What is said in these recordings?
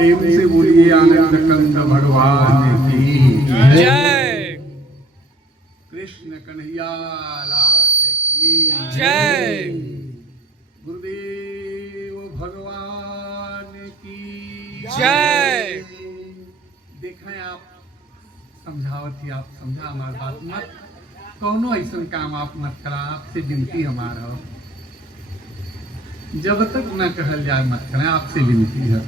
प्रेम से बोलिए आनंद कंद भगवान की जय। कृष्ण कन्हैया लाल की जय। गुरुदेव भगवान की जय। देखें आप समझावत ही आप समझा हमारी बात मत कौनो ऐसा काम आप मत करा। आपसे विनती हमारा जब तक न कहल जाए मत करें, आपसे विनती है।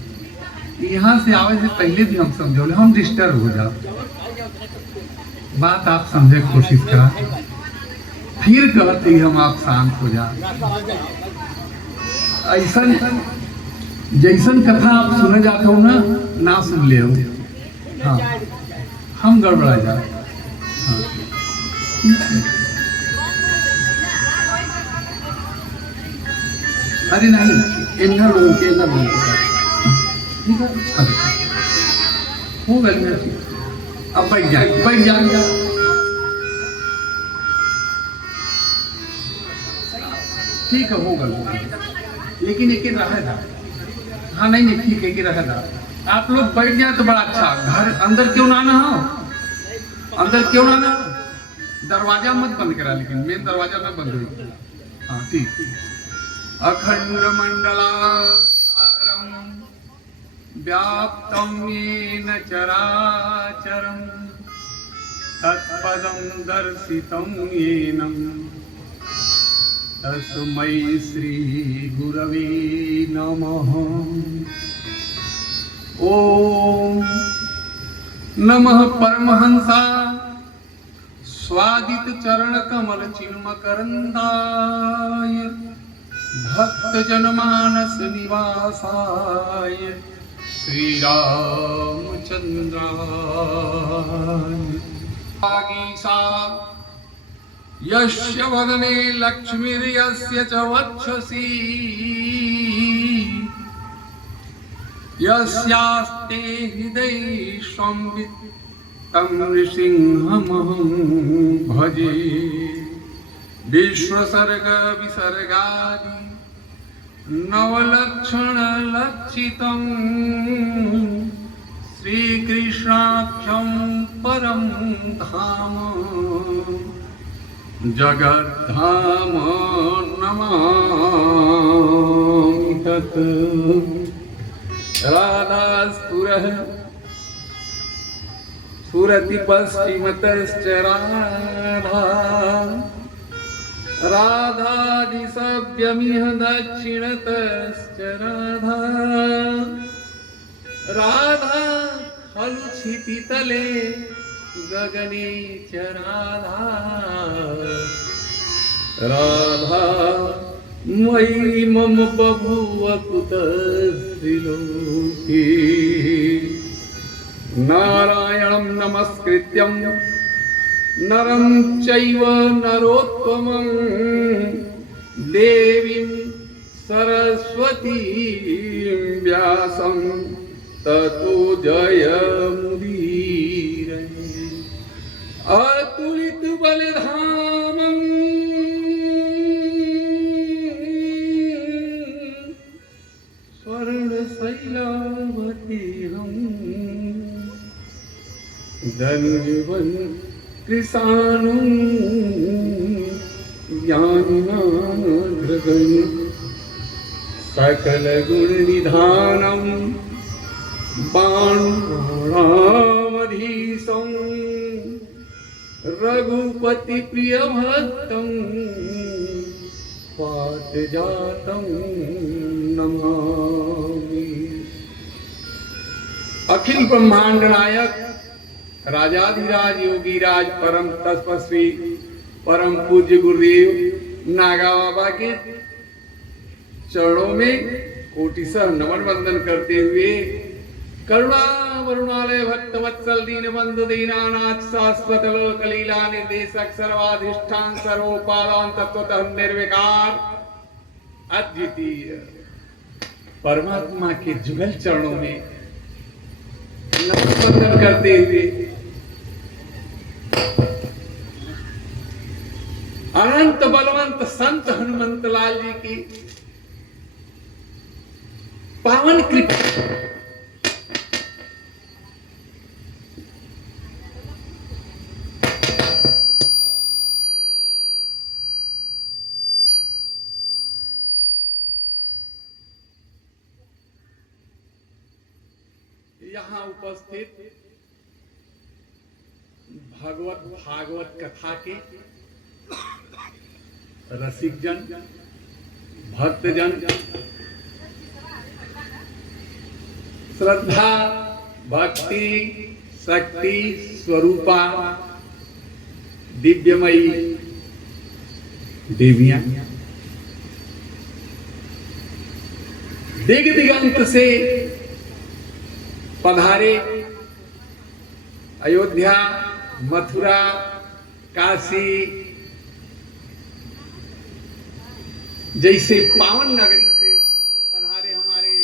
यहाँ से आवे से पहले भी हम समझौले हम डिस्टर्ब हो जाओ। बात आप समझे कोशिश करा, फिर कहते ही हम आप शांत हो जा। ऐसा जैसन कथा आप सुने जाते हो ना सुन ले हो। हाँ हम गड़बड़ा जाए। हाँ। अरे नहीं इन्ना लोगों के ठीक है हो गई मेरा ठीक। अब बैठ जाए ठीक है हो गई। लेकिन एक रहेगा। हाँ नहीं ठीक है कि रहेगा। आप लोग बैठ जाए तो बड़ा अच्छा। घर अंदर क्यों ना आना हो, अंदर क्यों ना आना। दरवाजा मत बंद करा, लेकिन मेन दरवाजा ना बंद हो। हाँ ठीक। अखंड मंडलाकारं व्याप्तं येन चराचरं तत्पदं दर्शितं येन तस्मै श्री गुरवे नमः। ओम नमः परमहंसा स्वादित चरण कमल चिन्मकरंदाय भक्त जनमानस निवासाय श्री रामचंद्राय। गीसा यस्य वदने लक्ष्मीर्यस्य च वक्षसि यस्यास्ते हृदये संवित् तं नृसिंहमहं भजे। विश्वसर्ग विसर्गादि नवलक्षण लक्षितं श्रीकृष्णाख्यं परं धाम जगद्धाम नमामि तत्। राधास्फुरः स्फुरति पश्चिमतश्च राधा राधादिसव्यमिह दक्षिणतश्च राधा राधा खलु क्षितितले गगने च राधा राधा मयि मम बभूव कुतस्त्रिलोके। नारायणं नमस्कृत्यं नरं चैव नरोत्तमं देवीं सरस्वतीं व्यासं ततो जयमुदीरये। अतुलित बलधामं स्वर्णशैलावतीर्णं धन्वन् कृशानं ज्ञानिनाग्रगण्य सकलगुणनिधानं बाणधीशं रघुपति प्रियभक्तं पारिजातं नमामि। अखिल ब्रह्मांड नायक राजाधिराज योगीराज परम तपस्वी परम पूज्य गुरुदेव नागा बाबा के चरणों में कोटिशः नमन वंदन करते हुए करुणा वरुणालय भक्त वत्सल दीन बंधु दीनानाथ शाश्वत लोक लीला निर्देशक सर्वाधिष्ठान सर्वोपादान तत्वतः निर्विकार अद्वितीय परमात्मा के जुगल चरणों में नमन वंदन करते हुए अनंत बलवंत संत हनुमंत लाल जी की पावन कृपा उपस्थित भगवत भागवत कथा के रसिक जन, भक्तजन, श्रद्धा भक्ति शक्ति स्वरूपा दिव्यमयी देवियां, दिग दिगंत से पधारे अयोध्या, मथुरा, काशी जैसे पावन नगरी से पधारे हमारे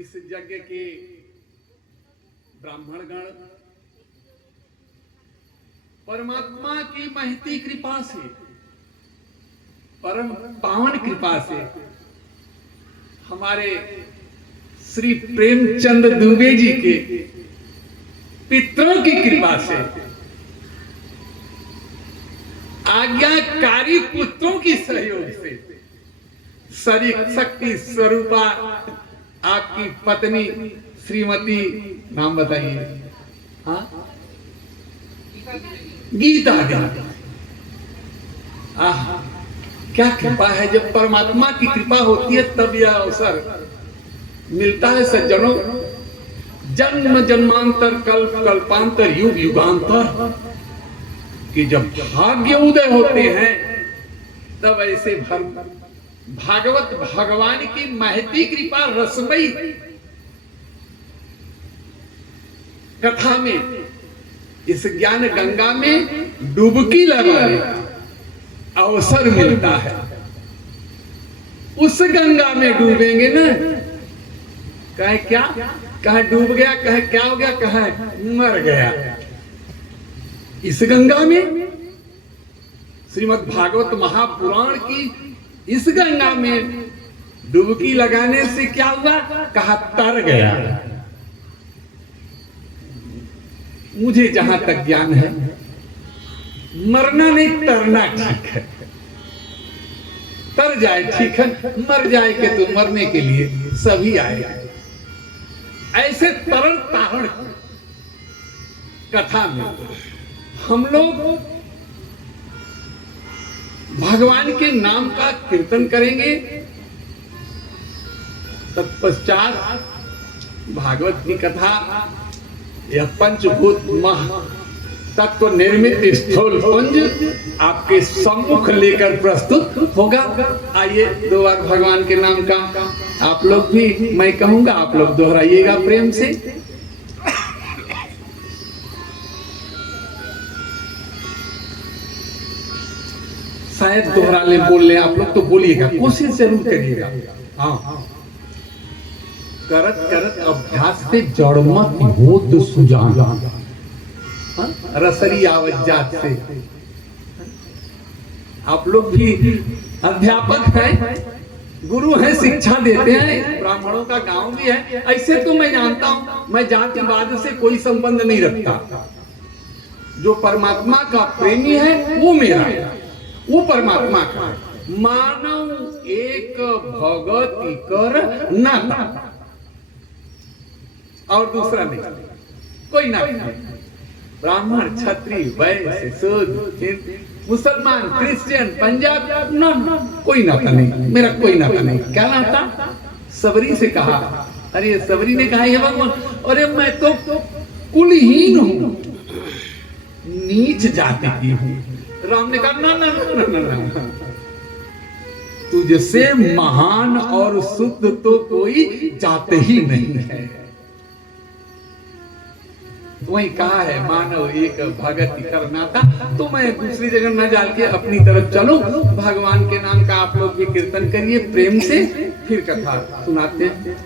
इस यज्ञ के ब्राह्मणगण, परमात्मा की महती कृपा से, परम पावन कृपा से हमारे श्री प्रेमचंद दुबे जी के पितरों की कृपा से, आज्ञाकारी पुत्रों की सहयोग से, शक्ति स्वरूपा आपकी पत्नी श्रीमती, नाम बताइए, हाँ, गीता देवी। आह, क्या कृपा है! जब परमात्मा की कृपा होती है तब यह अवसर मिलता है सज्जनों। जन्म जन्मांतर कल्प कल्पांतर युग युगांतर कि जब भाग्य उदय होते हैं तब ऐसे भागवत भगवान की महती कृपा रसमयी कथा में, इस ज्ञान गंगा में डुबकी लगाने का अवसर मिलता है। उस गंगा में डूबेंगे ना, कहे क्या, कहे डूब गया, कहे क्या हो गया, कहे मर गया। इस गंगा में, श्रीमद् भागवत महापुराण की इस गंगा में डुबकी लगाने से क्या हुआ, कहा तर गया। मुझे जहां तक ज्ञान है, मरना नहीं तरना ठीक है। तर जाए ठीक है, मर जाए के तो मरने के लिए सभी आए। ऐसे तरल तारण कथा में हम लोग भगवान के नाम का कीर्तन करेंगे। तत्पश्चात भागवत की कथा, यह पंचभूत मह तत्व निर्मित स्थूल पुंज आपके सम्मुख लेकर प्रस्तुत होगा। आइए दो बार भगवान के नाम का आप लोग भी, मैं कहूंगा, आप लोग दोहराइएगा प्रेम से। शायद दोहरा ले, बोल ले, आप लोग तो बोलिएगा, कोशिश जरूर करिएगा। हाँ, करत करत अभ्यास से जड़मत होत सुजान, रसरी आवज्जात से। आप लोग भी अध्यापक हैं, गुरु हैं, शिक्षा देते हैं, ब्राह्मणों का गांव भी है। ऐसे तो मैं जानता हूं, मैं जातिवाद से कोई संबंध नहीं रखता। जो परमात्मा का प्रेमी है वो मेरा है, वो परमात्मा का। मानव एक भगति कर नाता, और दूसरा नहीं, कोई ना। ब्राह्मण, क्षत्रिय, वैश्य, शूद्र, मुसलमान, क्रिश्चियन, पंजाब, ना, कोई नाता नहीं, मेरा कोई नाता नहीं। क्या नाता? सबरी से कहा, अरे सबरी ने कहा, ये भगवान, अरे मैं तो कुलहीन हूं, नीच जाति की हूं। राम ने कहा, ना ना ना ना ना, तुझसे महान और शुद्ध तो कोई जाते ही नहीं है। वही कहा है, मानव एक भगति करना था। तो मैं दूसरी जगह न जाल के अपनी तरफ चलो। भगवान के नाम का आप लोग भी कीर्तन करिए प्रेम से, फिर कथा सुनाते हैं।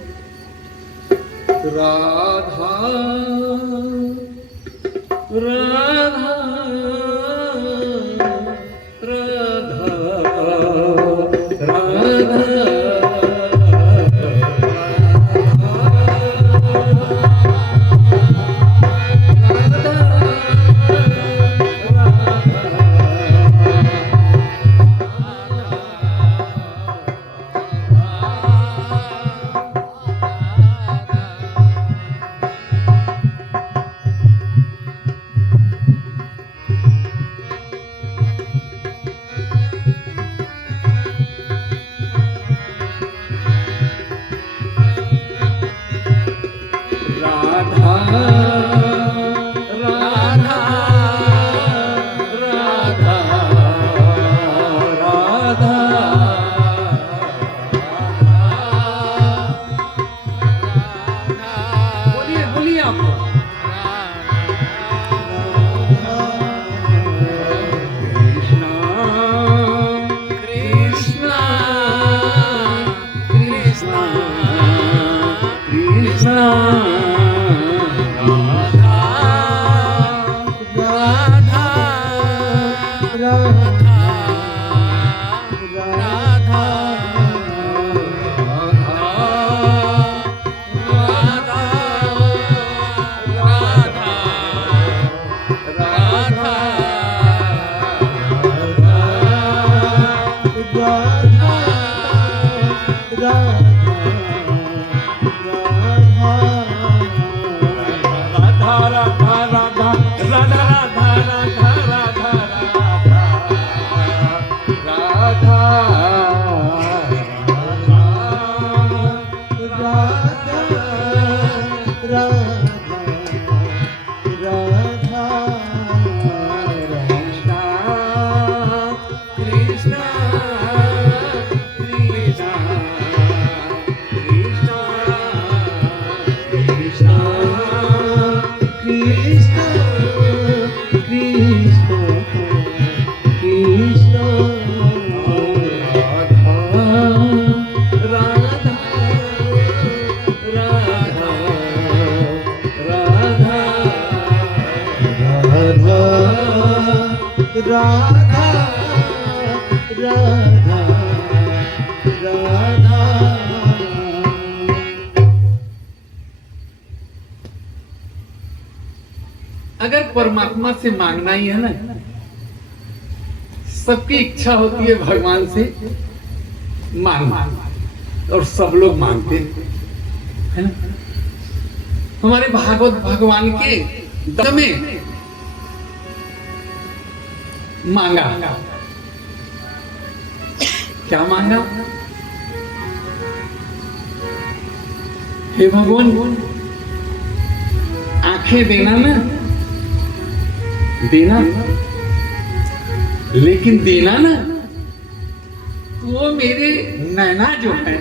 राधा राधा राधा राधा राधा राधा राधा। अगर परमात्मा से मांगना ही है ना, सबकी इच्छा होती है भगवान से मांगना, और सब लोग मांगते है ना। हमारे भागवत भगवान के दम में मांगा, क्या मांगा? हे भगवान, आंखें देना ना, देना, लेकिन देना ना वो मेरे नैना जो है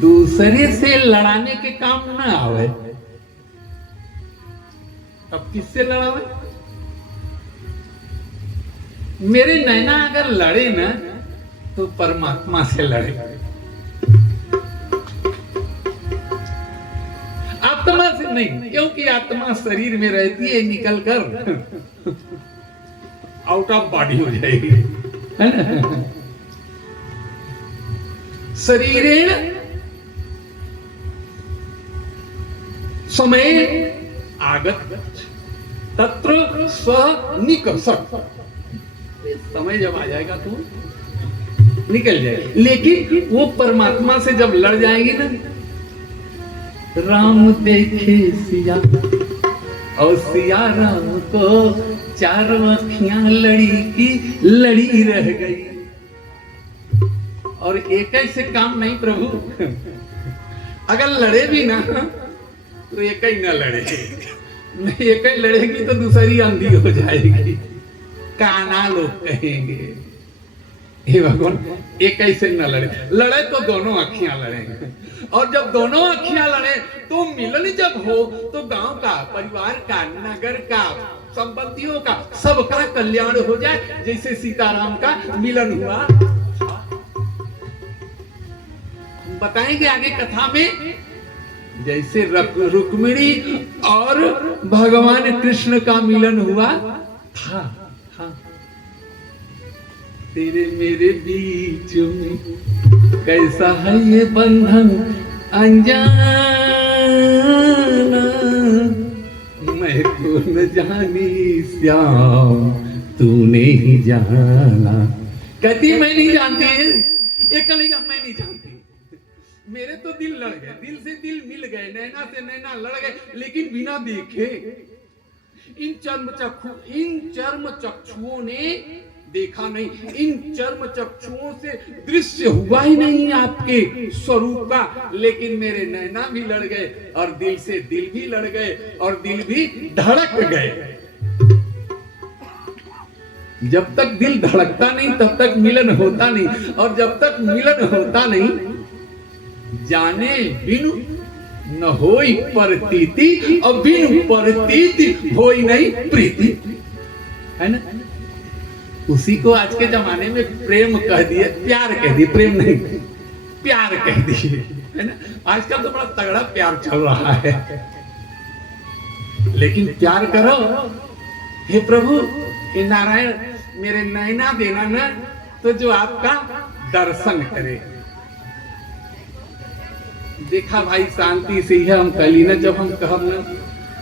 दूसरे से लड़ाने के काम ना आवे। अब किससे लड़ावे? मेरे नैना अगर लड़े ना तो परमात्मा से लड़े, आत्मा से नहीं, क्योंकि आत्मा शरीर में रहती है, निकल कर आउट ऑफ बॉडी हो जाएगी, है ना। शरीरेण समय आगत तत्र स्व निकषत्, समय जब आ जाएगा तो निकल जाएगी। लेकिन वो परमात्मा से जब लड़ जाएगी ना, राम देखे सिया और सिया राम को, चारों अखियां लड़ी की लड़ी रह गई। और एक ही से काम नहीं प्रभु, अगर लड़े भी ना तो एक ही ना लड़े, नहीं एक ही लड़ेगी तो दूसरी अंधी हो जाएगी, काना लोग कहेंगे। हे भगवान, एक ही से न लड़े, लड़े तो दोनों अखियां लड़ेंगे, और जब दोनों अखियां लड़े तो मिलन जब हो तो गांव का, परिवार का, नगर का, संबंधियों का, सबका कल्याण हो जाए, जैसे सीताराम का मिलन हुआ। बताएंगे आगे कथा में, जैसे रुक्मिणी और भगवान कृष्ण का मिलन हुआ था। तेरे मेरे बीच में कैसा है ये बंधन अनजाना, मैं तो न जानी श्याम तूने ही जाना। कहती मैं नहीं जानती, एक कहेगा मैं नहीं जानती। मेरे तो दिल लड़ गए, दिल से दिल मिल गए, नैना से नैना लड़ गए, लेकिन बिना देखे। इन चर्म चक्षुओं ने देखा नहीं, इन चर्म चक्षुओं से दृश्य हुआ ही नहीं आपके स्वरूप का, लेकिन मेरे नैना भी लड़ गए और दिल से दिल भी लड़ गए और दिल भी धड़क गए। जब तक दिल धड़कता नहीं तब तक मिलन होता नहीं, और जब तक मिलन होता नहीं, जाने बिनु न होई प्रतीति, और बिनु प्रतीति होई नहीं प्रीति, है ना। उसी को आज के जमाने में प्रेम कह दिए, प्यार कह दिए, प्रेम नहीं प्यार कह दिए, है ना। आजकल तो बड़ा तगड़ा प्यार चल रहा है, लेकिन प्यार करो। हे प्रभु, हे नारायण, मेरे नैना देना ना, तो जो आपका दर्शन करे। देखा भाई, शांति से ही हम कली ना, जब हम कहब ना,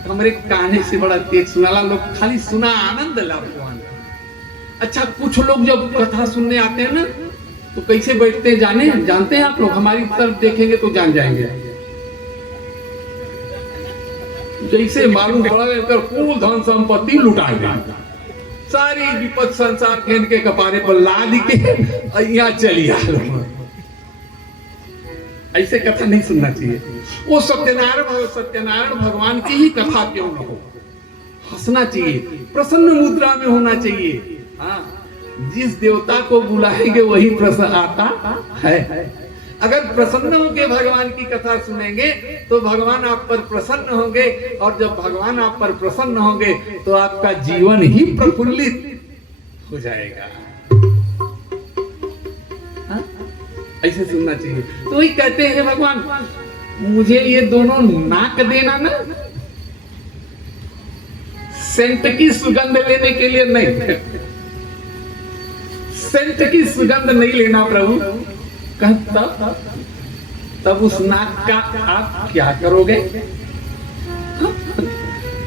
हमारे काने से बड़ा तेज सुनाला, लोग खाली सुना आनंद लाभ। अच्छा, कुछ लोग जब कथा सुनने आते हैं ना, तो कैसे बैठते हैं जानते हैं आप लोग? हमारी तरफ देखेंगे तो जान जाएंगे, जैसे मालूम पड़ा कर कुल धन संपत्ति लुटाएंगे, सारी विपद संसार खेल के कपारे पर लाद के यहाँ चली आ। ऐसे कथा नहीं सुनना चाहिए। वो सत्यनारायण भगवान की ही कथा क्यों न हो, हंसना चाहिए, प्रसन्न मुद्रा में होना चाहिए। हाँ, जिस देवता को बुलाएंगे वही प्रसन्न आता है। अगर प्रसन्न होकर भगवान की कथा सुनेंगे तो भगवान आप पर प्रसन्न होंगे, और जब भगवान आप पर प्रसन्न होंगे तो आपका जीवन ही प्रफुल्लित हो जाएगा। हाँ? ऐसे सुनना चाहिए। तो वही कहते हैं, भगवान मुझे ये दोनों नाक देना ना, सेंट की सुगंध लेने के लिए नहीं, सेंट की सुगंध नहीं लेना प्रभु। तब उस नाक का आप क्या करोगे?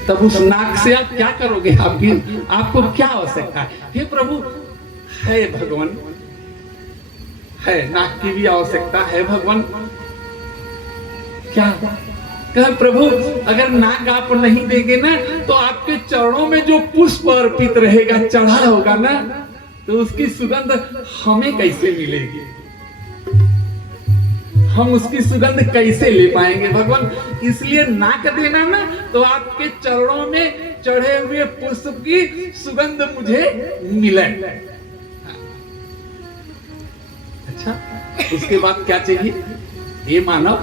तब उस नाक से आप क्या करोगे? आपको क्या आवश्यकता है? हे प्रभु, है भगवान, है नाक की भी आवश्यकता है भगवान। क्या कह प्रभु, अगर नाक आप नहीं देंगे ना तो आपके चरणों में जो पुष्प अर्पित रहेगा, चढ़ा होगा ना, तो उसकी सुगंध हमें कैसे मिलेगी? हम उसकी सुगंध कैसे ले पाएंगे भगवान? इसलिए नाक देना ना, तो आपके चरणों में चढ़े हुए पुष्प की सुगंध मुझे मिले। अच्छा, उसके बाद क्या चाहिए? ये मानव,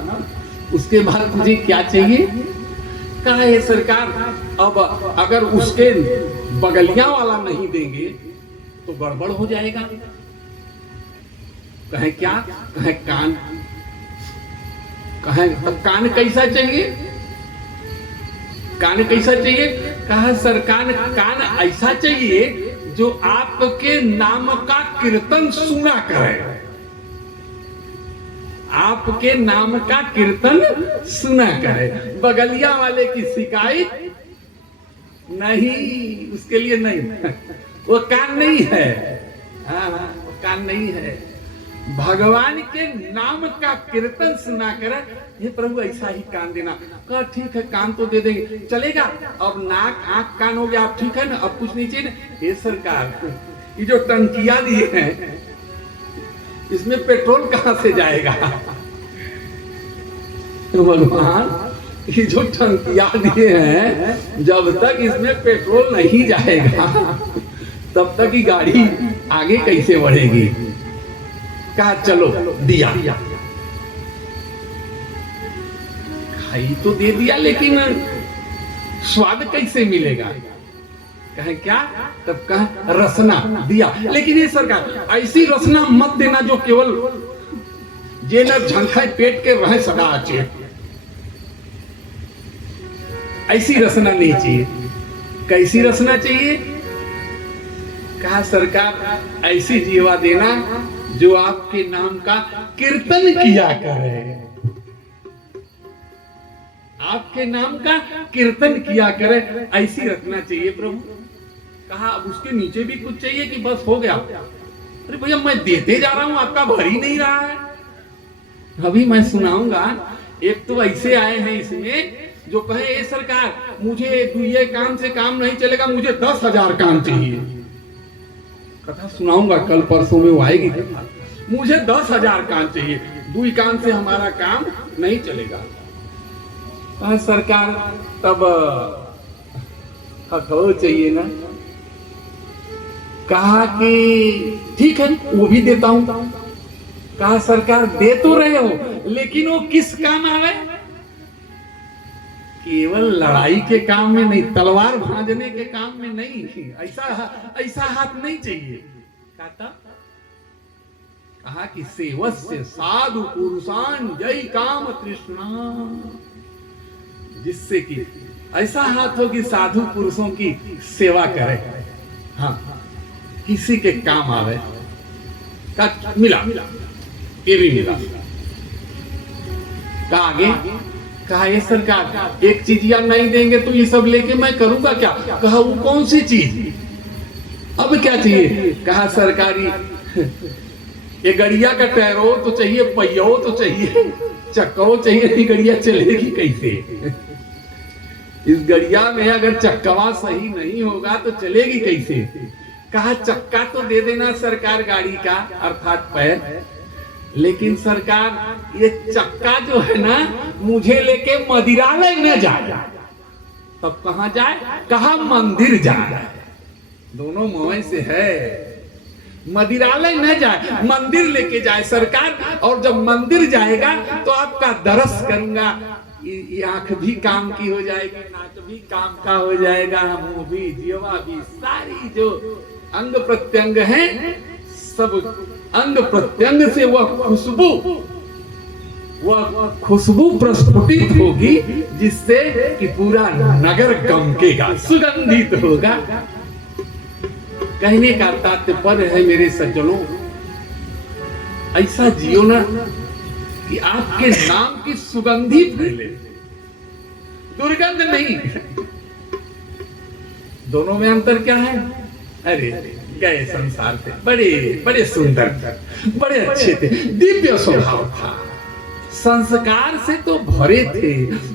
उसके बाद मुझे क्या चाहिए? कहा है सरकार, अब अगर उसके बगलिया वाला नहीं देंगे तो गड़बड़ हो जाएगा। कहे क्या? कहे कान। कहे कान कैसा चाहिए? कान कैसा चाहिए? कहा सरकार, कान ऐसा चाहिए जो आपके नाम का कीर्तन सुना करे, आपके नाम का कीर्तन सुना करे। बगलिया वाले की शिकायत नहीं, उसके लिए नहीं, वो कान नहीं है। हाँ, वो कान नहीं है। भगवान के नाम का कीर्तन सुना करे, ये प्रभु ऐसा ही कान देना। कहा ठीक है, कान तो दे देंगे, चलेगा। अब नाक, आंख, कान हो गया, अब ठीक है ना, अब कुछ नहीं चाहिए ना। हे सरकार, ये जो टंकिया दिए हैं, इसमें पेट्रोल कहां से जाएगा? तो भगवान, ये जो टंकिया दिए हैं, जब तक इसमें पेट्रोल नहीं जाएगा तब तक ही गाड़ी आगे कैसे बढ़ेगी? कहा चलो दिया, खाई तो दे दिया, लेकिन स्वाद कैसे मिलेगा? कहे क्या? तब कहा रसना दिया, लेकिन ये सरकार ऐसी रसना मत देना जो केवल जे न झंखाई पेट के रहे सदा आचे, ऐसी रसना नहीं चाहिए। कैसी रसना चाहिए? कहा सरकार ऐसी जीवा देना जो आपके नाम का कीर्तन किया करे, आपके नाम का कीर्तन किया करे, ऐसी रखना चाहिए प्रभु। कहा अब उसके नीचे भी कुछ चाहिए कि बस हो गया? अरे भैया, मैं देते जा रहा हूं, आपका भर ही नहीं रहा है। अभी मैं सुनाऊंगा। एक तो ऐसे आए हैं इसमें जो कहे ए सरकार, मुझे ये काम से काम नहीं चलेगा, मुझे 10,000 काम चाहिए। कथा सुनाऊंगा, कल परसों में वो आएगी कथा। मुझे 10,000 काम चाहिए, 2 काम से हमारा काम नहीं चलेगा। सरकार तब हथो चाहिए ना। कहा कि ठीक है, वो भी देता हूं। कहा सरकार दे तो रहे हो, लेकिन वो किस काम आवे? केवल लड़ाई के काम में नहीं, तलवार भांजने के काम में नहीं, ऐसा हाथ नहीं चाहिए। कहा कि सेवस्य साधु पुरुषान जय काम तृष्णा, जिससे कि ऐसा हाथ हो कि साधु पुरुषों की सेवा करे, हाँ, किसी के काम आवे। का मिला, ये भी मिला। का आगे? कहा ये सरकार एक चीज या नहीं देंगे तो ये सब लेके मैं करूंगा क्या? कहा वो कौन सी चीज? अब क्या चाहिए? कहा सरकारी ये गड़िया का टैरो तो चाहिए, पहियो तो चाहिए, चक्को चाहिए, नहीं गड़िया चलेगी कैसे? इस गड़िया में अगर चक्कवा सही नहीं होगा तो चलेगी कैसे? कहा चक्का तो दे देना सरकार गाड़ी का, अर्थात पैर, लेकिन सरकार ये चक्का जो है ना, मुझे लेके मदिरालय न जाए। तब कहां जाए? कहा मंदिर जाए। दोनों मुंह से है, मदिरालय न जाए, मंदिर लेके जाए सरकार। और जब मंदिर जाएगा तो आपका दरस करूंगा, ये आंख भी काम की हो जाएगी, नाक भी काम का हो जाएगा, मुंह भी, जीवा भी, सारी जो अंग प्रत्यंग हैं, सब अंग प्रत्यंग से वह खुशबू वह खुशबू प्रस्फुटित होगी जिससे कि पूरा नगर गमकेगा, सुगंधित होगा। कहने का तात्पर्य है मेरे सज्जनों, ऐसा जियो ना कि आपके नाम की सुगंधी फैले, दुर्गंध नहीं। दोनों में अंतर क्या है? अरे गए संसार थे, बड़े बड़े सुंदर थे, बड़े अच्छे थे, दिव्य स्वभाव था, संस्कार से तो भरे थे।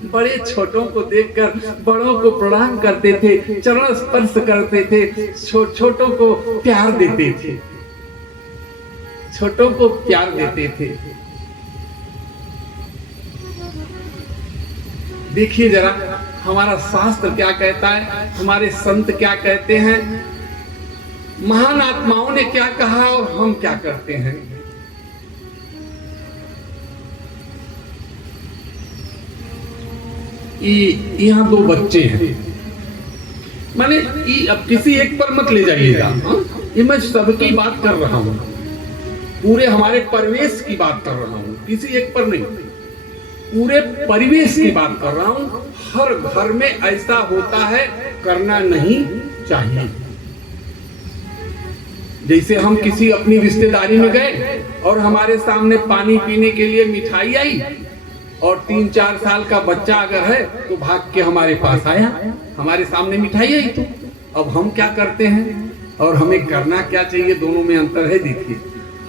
बड़े छोटों को देखकर बड़ों को प्रणाम करते थे, चरण स्पर्श करते थे, छोटों को प्यार देते थे, छोटों को प्यार देते थे। देखिए जरा हमारा शास्त्र क्या कहता है, हमारे संत क्या कहते हैं, महान आत्माओं ने क्या कहा और हम क्या करते हैं। यहाँ दो बच्चे हैं, माने अब किसी एक पर मत ले जाइएगा, ये मैं सबकी बात कर रहा हूँ, पूरे हमारे परिवेश की बात कर रहा हूँ, किसी एक पर नहीं, पूरे परिवेश की बात कर रहा हूँ। हर घर में ऐसा होता है, करना नहीं चाहिए। जैसे हम किसी अपनी रिश्तेदारी में गए और हमारे सामने पानी पीने के लिए मिठाई आई और 3-4 साल का बच्चा अगर है तो भाग के हमारे पास आया, हमारे सामने मिठाई आई, तो अब हम क्या करते हैं और हमें करना क्या चाहिए, दोनों में अंतर है। देखिए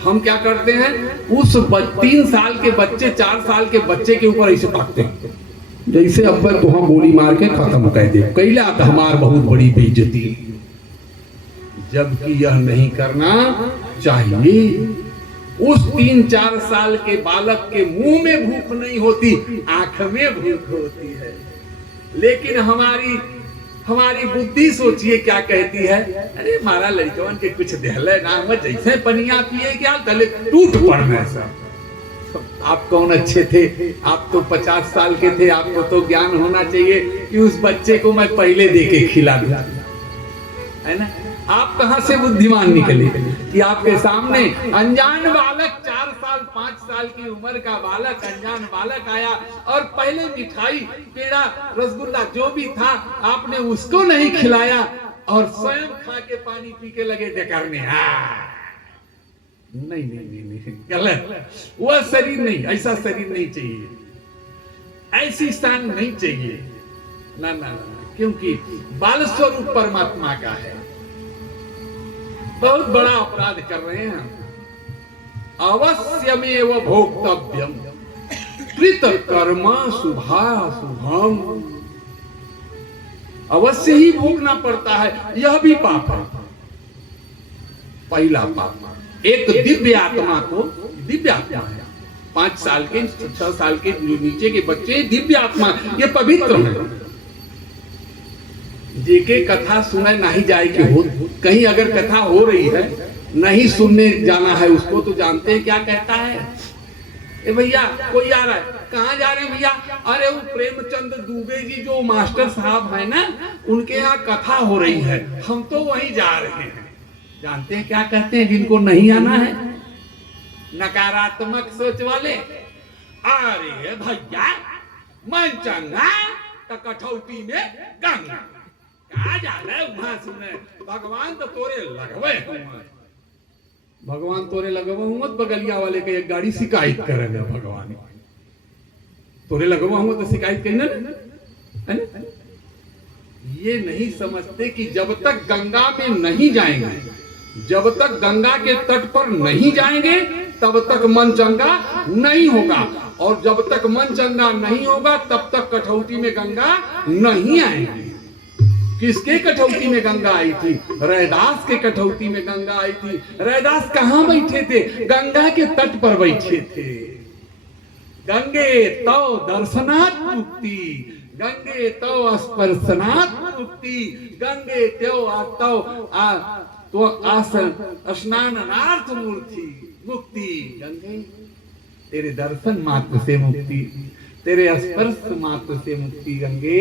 हम क्या करते हैं, उस 3 साल के बच्चे 4 साल के बच्चे के ऊपर ऐसे ताकते हैं जैसे अब तो हम गोली मार के खत्म कर दे, कैला तो हमार बहुत बड़ी बेइज्जती, जबकि यह नहीं करना चाहिए। उस 3-4 साल के बालक के मुंह में भूख नहीं होती, आंख में भूख होती है। लेकिन हमारी बुद्धि सोचिए क्या कहती है, अरे मारा लड़कवन के कुछ दहले ना, मैं जैसे पनिया पिए क्या तले टूट पड़ना सब। आप कौन अच्छे थे, आप तो 50 साल के थे, आपको तो ज्ञान होना चाहिए कि उस बच्चे को मैं पहले देके खिला दूं, है ना। आप कहां से बुद्धिमान निकले कि आपके सामने अनजान बालक 4 साल 5 साल की उम्र का बालक, अनजान बालक आया और पहले मिठाई, पेड़ा, रसगुल्ला जो भी था आपने उसको नहीं खिलाया और स्वयं खा के पानी पी के लगे डकारने। नहीं नहीं नहीं नहीं, गलत, वह शरीर नहीं, ऐसा शरीर नहीं चाहिए, ऐसी स्थान नहीं चाहिए, ना ना ना, क्योंकि बाल स्वरूप परमात्मा का है। बहुत बड़ा अपराध कर रहे हैं हम। अवश्यमेव भोक्तव्यम कृत कर्म शुभाशुभम, अवश्य ही भोगना पड़ता है, यह भी पाप है। पहला पाप, एक दिव्य आत्मा को, दिव्य आत्मा है, 5 साल के 6 साल के नीचे के बच्चे दिव्य आत्मा, ये पवित्र है। जेके कथा सुने नहीं जाए कि हो, कहीं अगर कथा हो रही है नहीं सुनने जाना है उसको, तो जानते हैं क्या कहता है, ए भैया कोई आ रहा है, कहाँ जा रहे हैं भैया, अरे वो प्रेमचंद दुबे जी जो मास्टर साहब है ना, उनके यहाँ कथा हो रही है, हम तो वहीं जा रहे हैं। जानते हैं क्या कहते हैं जिनको नहीं आना है, नकारात्मक सोच वाले, अरे भैया मन चंगा तो कठौती में गंगा, कहा जा रहे वहां सुने, भगवान तो तोरे लगवे, भगवान तोरे लगवा हूँ मत, बगलिया वाले के एक गाड़ी शिकायत करेगा, भगवान तोरे लगवा हूँ तो शिकायत करना है ना। ये नहीं समझते कि जब तक गंगा में नहीं जाएंगे, जब तक गंगा के तट पर नहीं जाएंगे तब तक मन चंगा नहीं होगा, और जब तक मन चंगा नहीं होगा तब तक कठौती में गंगा नहीं आएगी। किसके कठौती में गंगा आई थी? रैदास के कठौती में गंगा आई थी। रैदास कहाँ बैठे थे? गंगा के तट पर बैठे थे। गंगे तव दर्शनात् मुक्ति, गंगे तव स्पर्शनात् मुक्ति, गंगे तो स्नानार्थ मूर्ति मुक्ति। गंगे तेरे दर्शन मात्र से मुक्ति, तेरे स्पर्श मात्र से मुक्ति। गंगे,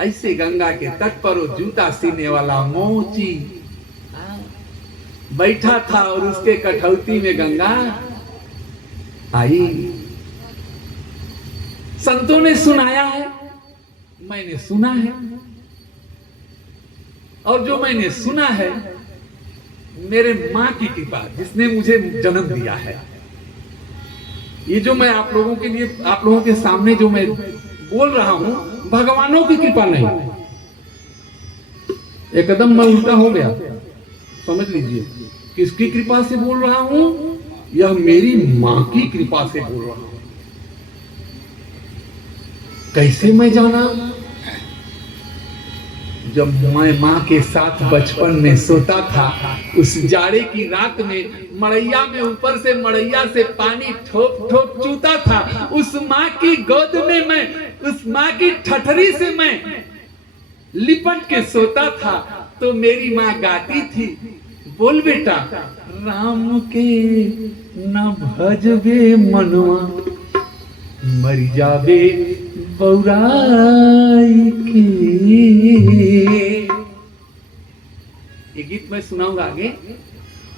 ऐसे गंगा के तट पर वो जूता सीने वाला मोची बैठा था और उसके कठौती में गंगा आई। संतों ने सुनाया है, मैंने सुना है, और जो मैंने सुना है मेरे माँ की कृपा, जिसने मुझे जन्म दिया है। ये जो मैं आप लोगों के लिए, आप लोगों के सामने जो मैं बोल रहा हूं, भगवानों की कृपा नहीं, एकदम मैं उल्टा हो गया, समझ लीजिए। किसकी कृपा से बोल रहा हूं? यह मेरी मां की कृपा से बोल रहा हूं। कैसे मैं जाना? जब मैं मां के साथ बचपन में सोता था, उस जाड़े की रात में मड़ैया में ऊपर से मड़ैया से पानी ठोप ठोप चूता था, उस मां की गोद में मैं, उस मां की ठठरी से मैं लिपट के सोता था, तो मेरी मां गाती थी, बोल बेटा, राम के न भजबे मनवा, मर जावे बौराई के। ये गीत मैं सुनाऊंगा आगे।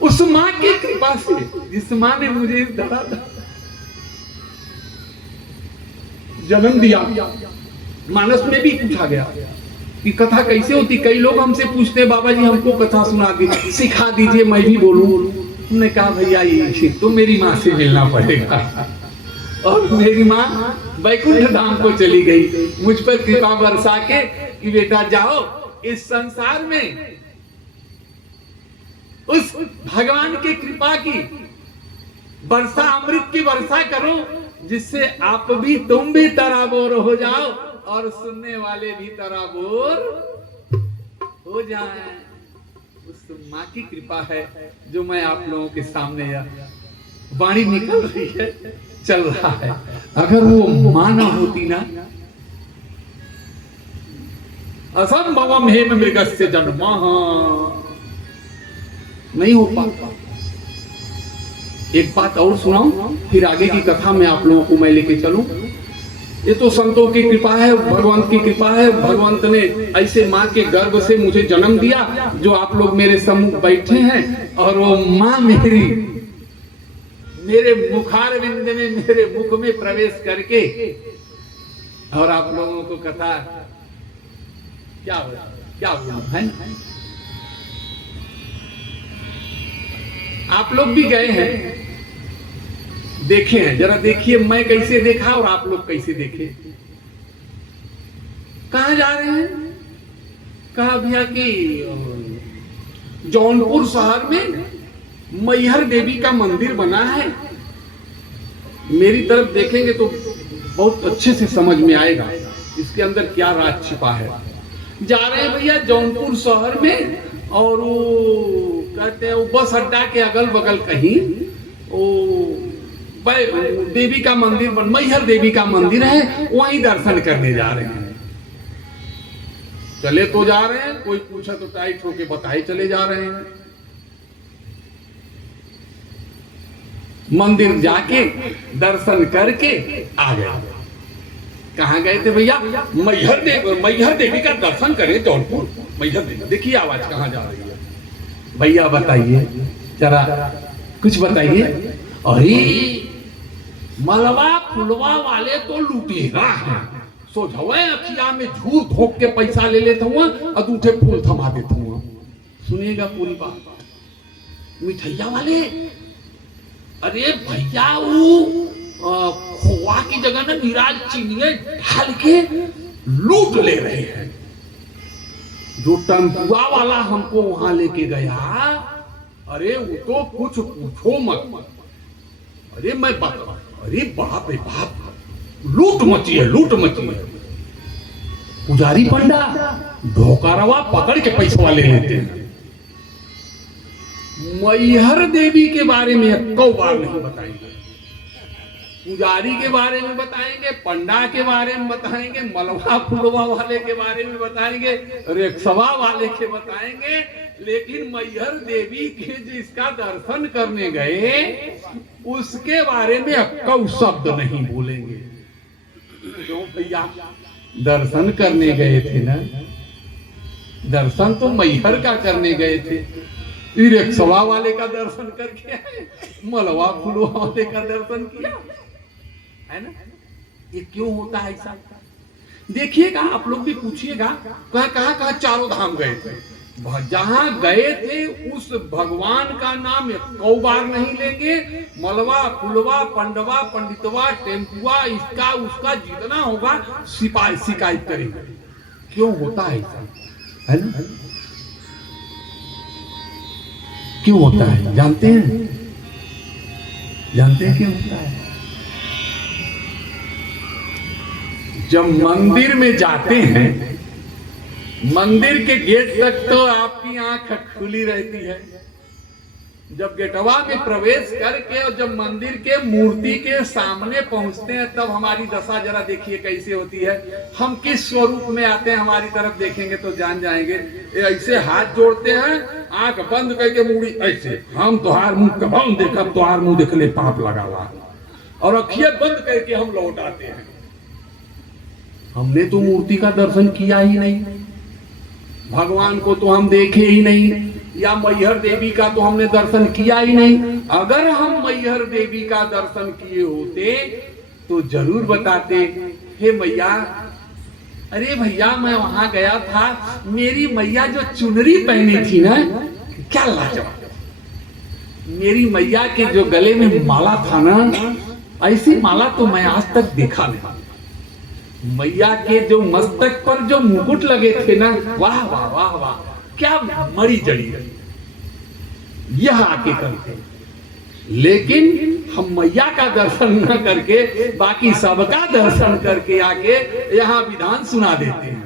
उस मां की कृपा से, जिस मां ने मुझे इस धरा जन्म दिया। मानस में भी पूछा गया कि कथा कैसे होती। कई लोग हमसे पूछते हैं, बाबा जी हमको कथा सुना के सिखा दीजिए, मैं भी बोलूं। हमने कहा भैया ये तो मेरी माँ से मिलना पड़ेगा। और मेरी माँ वैकुंठ धाम को चली गई, मुझ पर कृपा बरसा के कि बेटा जाओ इस संसार में उस भगवान की कृपा की वर्षा, अमृत की वर्षा करो, जिससे आप भी, तुम भी तराबोर हो जाओ और सुनने वाले भी तराबोर हो जाएं। उस माँ की कृपा है जो मैं आप लोगों के सामने वाणी निकल रही है, चल रहा है। अगर वो माँ ना होती ना, असंभवम हेम मृगस्य जन्मः, नहीं हो पाता। एक बात और सुनाऊं, फिर आगे की कथा में आप लोगों को मैं लेके चलूं। ये तो संतों की कृपा है, भगवंत की कृपा है। भगवंत ने ऐसे माँ के गर्भ से मुझे जन्म दिया, जो आप लोग मेरे सम्मुख बैठे हैं, और वो माँ मेरी मेरे मुखारविंद में, मेरे मुख में प्रवेश करके, और आप लोगों को कथा क्या बोलूं, है ना? आप लोग भी गए हैं, देखे हैं, जरा देखिए मैं कैसे देखा और आप लोग कैसे देखे। कहां जा रहे हैं? कहा भैया कि जौनपुर शहर में मैहर देवी का मंदिर बना है। मेरी तरफ देखेंगे तो बहुत अच्छे से समझ में आएगा इसके अंदर क्या राज छिपा है। जा रहे हैं भैया जौनपुर शहर में, और वो कहते हैं वो बस अड्डा के अगल बगल कहीं वो देवी का मंदिर मैहर देवी का मंदिर है, वहीं दर्शन करने जा रहे हैं। चले तो जा रहे हैं, कोई पूछा तो टाइट होके बताए चले जा रहे हैं। मंदिर जाके दर्शन करके आ गए। कहाँ गए थे भैया? मैहर देवी का दर्शन करें जौनपुर। मैहर देवी, देखिए आवाज कहाँ जा रही है। भैया बताइए जरा, कुछ बताइए। अरे मलबा फुलवा वाले तो लुटेरा हैं, सोझवे अखिया में झूर धोक के पैसा ले लेता हूँ, अदूठे फूल थमा देता हूँ। सुनिएगा पूरी बात। मिठैया वाले, अरे भैया वो खोआ की जगह ना निराज चीनिया ढाल के लूट ले रहे हैं। जो टंकुआ वाला हमको वहां लेके गया, अरे वो तो कुछ पूछो मत। अरे मैं बता, अरे बाप रे बाप, लूट मची है, लूट मची है। पुजारी पंडा धोकारवा पकड़ के पैसा ले लेते हैं। मैहर देवी के बारे में कौ बार नहीं बताएंगे, पुजारी के बारे में बताएंगे, पंडा के बारे में बताएंगे, मलवा फुलवा वाले के बारे में बताएंगे, रेखसवा वाले के बताएंगे, लेकिन मैहर देवी के जिसका दर्शन करने गए उसके बारे में कौ शब्द नहीं बोलेंगे। क्यों भैया? दर्शन करने गए थे ना, दर्शन तो मैहर का करने गए थे। रेखसवा वाले का दर्शन करके आए, मलवा फुलवा वाले का दर्शन किया, है ना? ये क्यों होता है ऐसा? देखिएगा, आप लोग भी पूछिएगा, कहाँ कहाँ चारों धाम गए थे, जहां गए थे उस भगवान का नाम कौ बार नहीं लेंगे। मलवा, पुलवा, पंडवा, पंडितवा, टेम्पुआ, इसका उसका जितना होगा सिपाही शिकायत करेंगे। क्यों होता है ऐसा, है ना? क्यों होता है जानते हैं? जानते हैं क्यों होता है? जब मंदिर में जाते हैं, मंदिर के गेट तक तो आपकी आंख खुली रहती है। जब गेटवा में प्रवेश करके और जब मंदिर के मूर्ति के सामने पहुंचते हैं, तब हमारी दशा जरा देखिए कैसे होती है। हम किस स्वरूप में आते हैं, हमारी तरफ देखेंगे तो जान जाएंगे। ऐसे हाथ जोड़ते हैं, आंख बंद करके मुड़ी ऐसे, हम तुहार मुंह कब देखा, तुहार मुंह देख ले पाप लगा हुआ, और अखियां बंद करके हम लौट आते हैं। हमने तो मूर्ति का दर्शन किया ही नहीं, भगवान को तो हम देखे ही नहीं, या मैहर देवी का तो हमने दर्शन किया ही नहीं। अगर हम मैहर देवी का दर्शन किए होते तो जरूर बताते, हे मैया, अरे भैया मैं वहां गया था, मेरी मैया जो चुनरी पहनी थी ना, क्या लाजवाब, मेरी मैया के जो गले में माला था ना, ऐसी माला तो मैं आज तक देखा नहीं। मैया के जो मस्तक पर जो मुकुट लगे थे ना, वाह वाह वाह वाह, क्या मरी जड़ी, यह आके करते। लेकिन हम मैया का दर्शन न करके बाकी सबका दर्शन करके आके यहाँ विधान सुना देते हैं।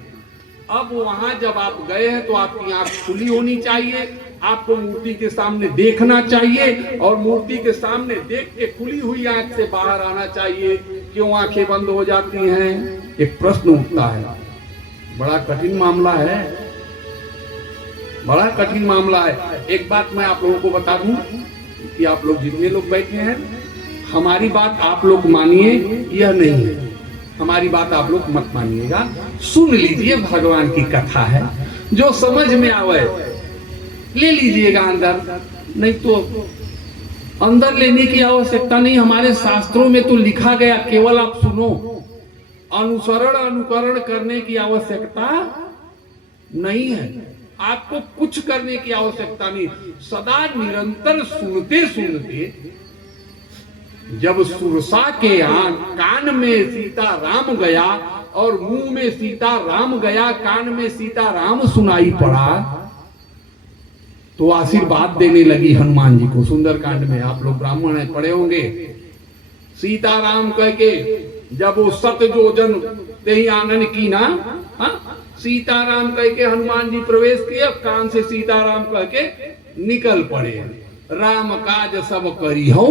अब वहां जब आप गए हैं तो आपकी आंख खुली होनी चाहिए, आपको मूर्ति के सामने देखना चाहिए, और मूर्ति के सामने देख के खुली हुई आंख से बाहर आना चाहिए। क्यों आंखें बंद हो जाती हैं? एक प्रश्न उठता है। बड़ा कठिन मामला है, बड़ा कठिन मामला है। एक बात मैं आप लोगों को बता दूं कि आप लोग जितने लोग बैठे हैं, हमारी बात आप लोग मानिए, यह नहीं है हमारी बात आप लोग मत मानिएगा। सुन लीजिए, भगवान की कथा है, जो समझ में आवे ले लीजिएगा अंदर, नहीं तो अंदर लेने की आवश्यकता नहीं। हमारे शास्त्रों में तो लिखा गया, केवल आप सुनो, अनुसरण अनुकरण करने की आवश्यकता नहीं है, आपको कुछ करने की आवश्यकता नहीं। सदा निरंतर सुनते सुनते, जब सुरसा के कान में सीता राम गया और मुंह में सीता राम गया, कान में सीता राम सुनाई पड़ा, तो आशीर्वाद देने लगी हनुमान जी को। सुंदरकांड में आप लोग ब्राह्मण हैं, पढ़े होंगे। सीता राम कह के जब वो सत जो जन ते ही आनंद की ना, सीताराम कह के हनुमान जी प्रवेश किए, कान से सीताराम कह के निकल पड़े। राम काज सब करी हो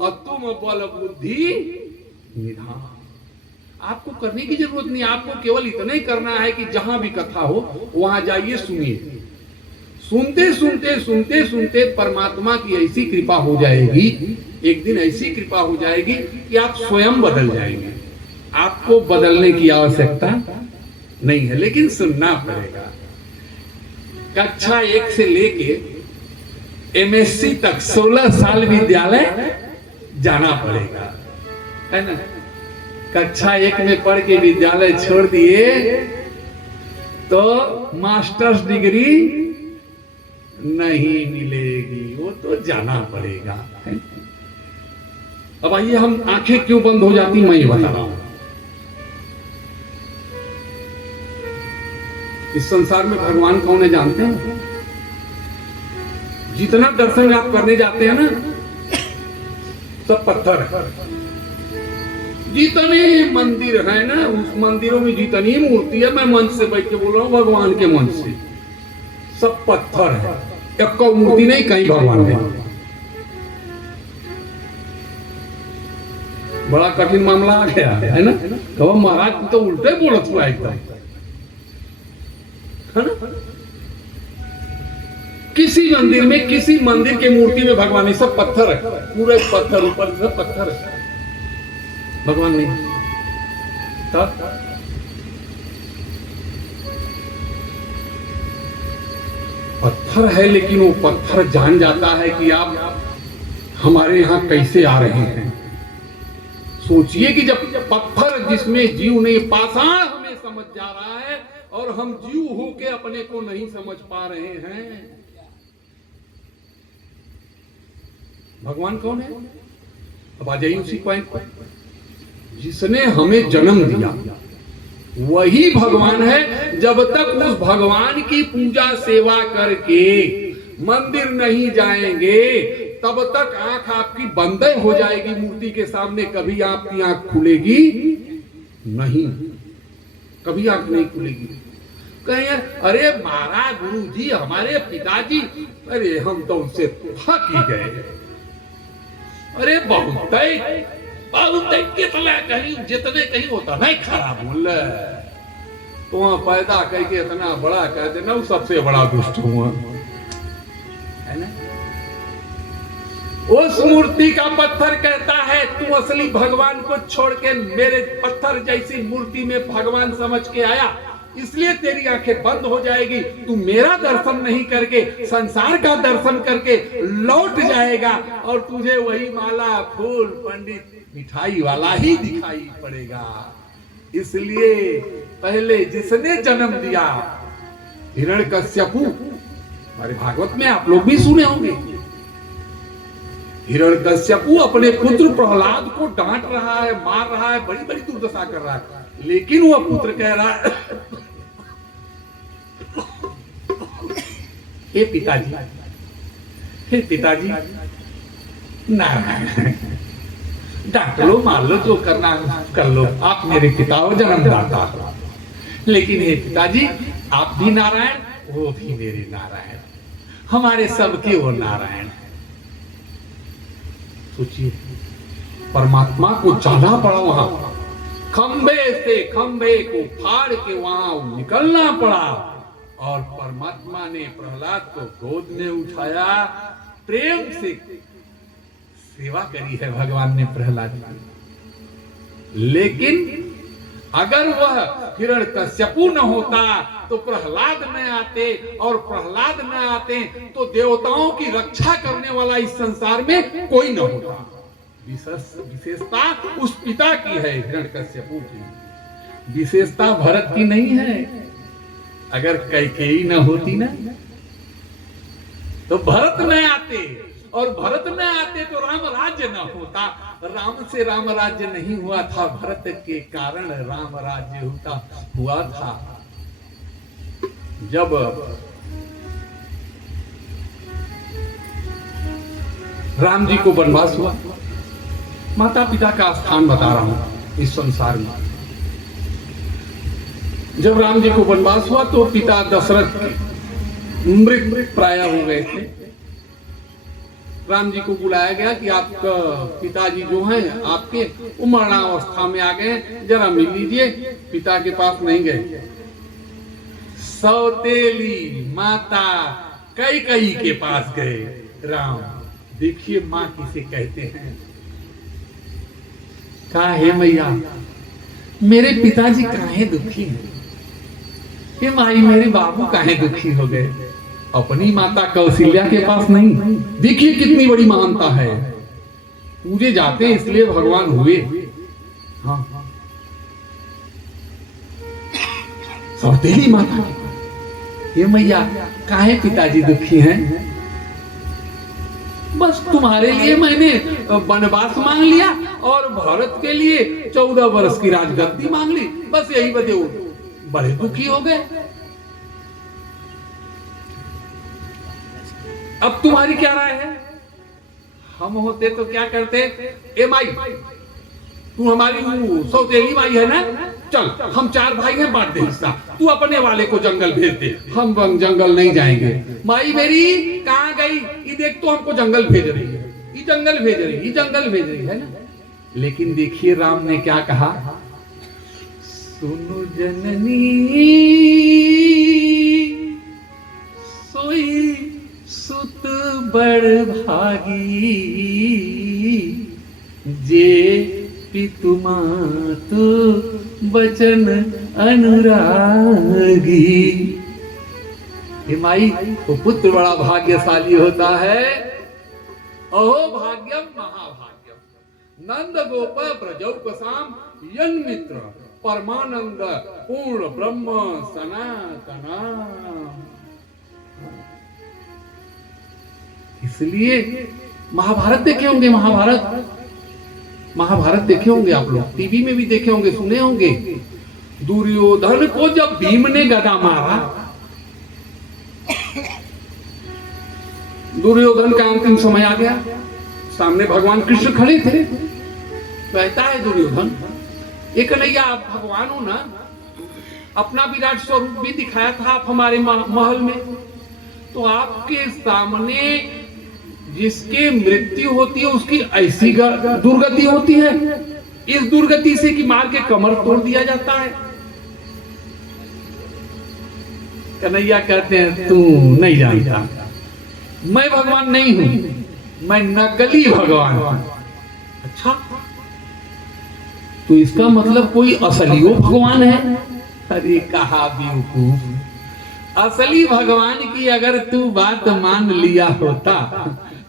और तुम बल बुद्धि निधान। आपको करने की जरूरत नहीं, आपको केवल इतना ही करना है कि जहां भी कथा हो वहां जाइए, सुनिए। सुनते सुनते सुनते सुनते परमात्मा की ऐसी कृपा हो जाएगी, एक दिन ऐसी कृपा हो जाएगी कि आप स्वयं बदल जाएंगे। आपको बदलने की आवश्यकता नहीं है, लेकिन सुनना पड़ेगा। कक्षा 1 से लेके MSc तक 16 साल विद्यालय जाना पड़ेगा, है ना। कक्षा 1 में पढ़ के विद्यालय छोड़ दिए तो मास्टर्स डिग्री नहीं मिलेगी, वो तो जाना पड़ेगा। अब आइए, हम आंखें क्यों बंद हो जाती मैं ये बता रहा हूं। इस संसार में भगवान कौन है जानते हैं? जितना दर्शन आप करने जाते हैं ना, सब पत्थर है। जितने मंदिर है ना, उस मंदिरों में जितनी मूर्ति है, मैं मंच से बैठ के बोल रहा हूं, भगवान के मंच से, सब पत्थर है, एक को मूर्ति नहीं, कहीं भगवान नहीं। बड़ा कठिन मामला आ गया है ना। कहो महाराज तो उल्टे बोलत हुआ एकदम, है ना। किसी मंदिर में, किसी मंदिर के मूर्ति में भगवान नहीं, सब पत्थर है, पूरे पत्थर, ऊपर सब पत्थर है, भगवान नहीं। तब पत्थर है, लेकिन वो पत्थर जान जाता है कि आप हमारे यहां कैसे आ रहे हैं। सोचिए कि जब पत्थर जहर जिसमें जीव नहीं, पाषाण हमें समझ जा रहा है और हम जीव होके अपने को नहीं समझ पा रहे हैं। भगवान कौन है? अब आ जाइए उसी पॉइंट पर। जिसने हमें जन्म दिया वही भगवान है। जब तक उस भगवान की पूजा सेवा करके मंदिर नहीं जाएंगे तब तक आंख आपकी बंद हो जाएगी मूर्ति के सामने, कभी आपकी आंख खुलेगी नहीं, कभी आंख नहीं खुलेगी। कहें अरे महाराज गुरु जी हमारे पिताजी, अरे हम तो उनसे थक ही गए, अरे बहुत कितना कहीं जितने कहीं होता नहीं खराब बोल तो वहां पैदा करके इतना बड़ा कह देना, वो सबसे बड़ा दुष्ट हुआ है ना। उस मूर्ति का पत्थर कहता है तू असली भगवान को छोड़ के मेरे पत्थर जैसी मूर्ति में भगवान समझ के आया, इसलिए तेरी आंखें बंद हो जाएगी। तू मेरा दर्शन नहीं करके संसार का दर्शन करके लौट जाएगा और तुझे वही माला फूल पंडित मिठाई वाला ही दिखाई पड़ेगा। इसलिए पहले जिसने जन्म दिया हिरण्यकश्यपु, हमारे भागवत में आप लोग भी सुने होंगे, हिरण्यकश्यपु अपने पुत्र प्रहलाद को डांट रहा है, मार रहा है, बड़ी बड़ी दुर्दशा कर रहा है, लेकिन वह पुत्र कह रहा है हे पिताजी, हे पिताजी नारायण, डांट लो मार लो जो करना कर लो, आप मेरे पिता हो जन्मदाता, लेकिन हे पिताजी आप भी नारायण, वो भी मेरे नारायण, हमारे सबके वो नारायण। सोचिए परमात्मा को जाना पड़ा, वहां खंबे से खंबे को फाड़ के वहां निकलना पड़ा और परमात्मा ने प्रहलाद को गोद में उठाया, प्रेम से सेवा करी है भगवान ने प्रहलाद की। लेकिन अगर वह हिरण्यकश्यपु न होता तो प्रहलाद न आते, और प्रहलाद न आते तो देवताओं की रक्षा करने वाला इस संसार में कोई न होता। विशेषता उस पिता की है हिरण्यकश्यपु की, विशेषता भरत की नहीं है। अगर कैकेयी न होती ना तो भरत न आते, और भरत न आते तो राम राज्य न होता। राम से राम राज्य नहीं हुआ था, भरत के कारण राम राज्य हुआ था। जब राम जी को वनवास हुआ, माता पिता का स्थान बता रहा हूं इस संसार में, जब राम जी को वनवास हुआ तो पिता दशरथ मृत प्राय हो गए थे। राम जी को बुलाया गया कि आपका पिताजी जो हैं आपके वो मरणावस्था में आ गए, जरा मिल लीजिए। पिता के पास नहीं गए, सौतेली माता कैकेयी के पास गए राम। देखिए माँ किसे कहते हैं, कहा हे मैया मेरे पिताजी काहे दुखी हैं, हे माई मेरे बाबू काहे दुखी हो गए। अपनी माता कौशल्या के पास नहीं। देखिए कितनी बड़ी महानता है, पूजे जाते इसलिए भगवान हुए। हाँ सौतेली माता, ये मैया काहे पिताजी दुखी हैं, बस तुम्हारे लिए मैंने वनवास मांग लिया और भरत के लिए 14 वर्ष की राजगद्दी मांग ली, बस यही वजह वो बड़े दुखी हो गए। अब तुम्हारी क्या राय है? हम होते तो क्या करते, ए माई तू हमारी सौतेली माई है ना, चल हम 4 भाई हैं, बांट दे हिस्सा, तू अपने वाले को जंगल भेज दे, हम जंगल नहीं जाएंगे। माई मेरी कहाँ गई, ये देख तो हमको जंगल भेज रही है, ये जंगल भेज रही, ये जंगल भेज रही है ना। लेकिन देखिए राम ने क्या कहा, सुनु जननी सोई सुत बड़ भागी, जे पितु मातु बचन अनुरागी। माई तो पुत्र बड़ा भाग्यशाली होता है। अहो भाग्यम महाभाग्यम, नंद गोप ब्रजौकसाम यन्मित्र परमानंद पूर्ण ब्रह्म सनातना। इसलिए महाभारत देखे होंगे, महाभारत देखे होंगे आप लोग, टीवी में भी देखे होंगे, सुने होंगे। दुर्योधन को जब भीम ने गदा मारा, दुर्योधन का अंतिम समय आ गया, सामने भगवान कृष्ण खड़े थे। कहता है दुर्योधन, एक कन्हैया आप भगवान हो ना, अपना विराट स्वरूप भी दिखाया था आप हमारे महल में, तो आपके सामने जिसके मृत्यु होती है उसकी ऐसी दुर्गति होती है, इस दुर्गति से कि मार के कमर तोड़ दिया जाता है। कन्हैया कहते हैं तू नहीं जानता, मैं भगवान नहीं हूं, मैं नकली भगवान हूं। अच्छा, तो इसका मतलब कोई असलियो भगवान है? अरे कहा बेवकूफ, असली भगवान की अगर तू बात मान लिया होता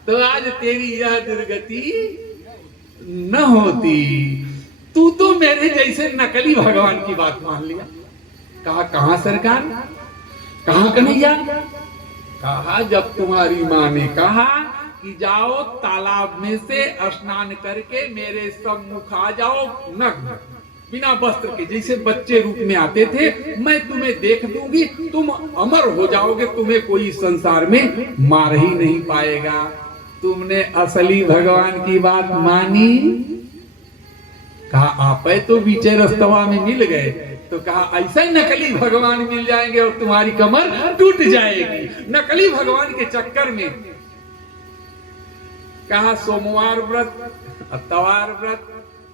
तो आज तेरी यह दुर्गति न होती। तू तो मेरे जैसे नकली भगवान की बात मान लिया। कहा कहां सरकार, कहां कन्हैया? कहा जब तुम्हारी मां ने कहा कि जाओ तालाब में से स्नान करके मेरे सम्मुख आ जाओ नग्न बिना वस्त्र के, जैसे बच्चे रूप में आते थे, मैं तुम्हें देख दूंगी, तुम अमर हो जाओगे, तुम्हें कोई संसार में मार ही नहीं पाएगा। तुमने असली भगवान की बात मानी? कहा आप तो बीचे रस्तवा में मिल गए, तो कहा ऐसा नकली भगवान मिल जाएंगे और तुम्हारी कमर टूट जाएगी। नकली भगवान के चक्कर में कहा सोमवार व्रत, अतवार व्रत,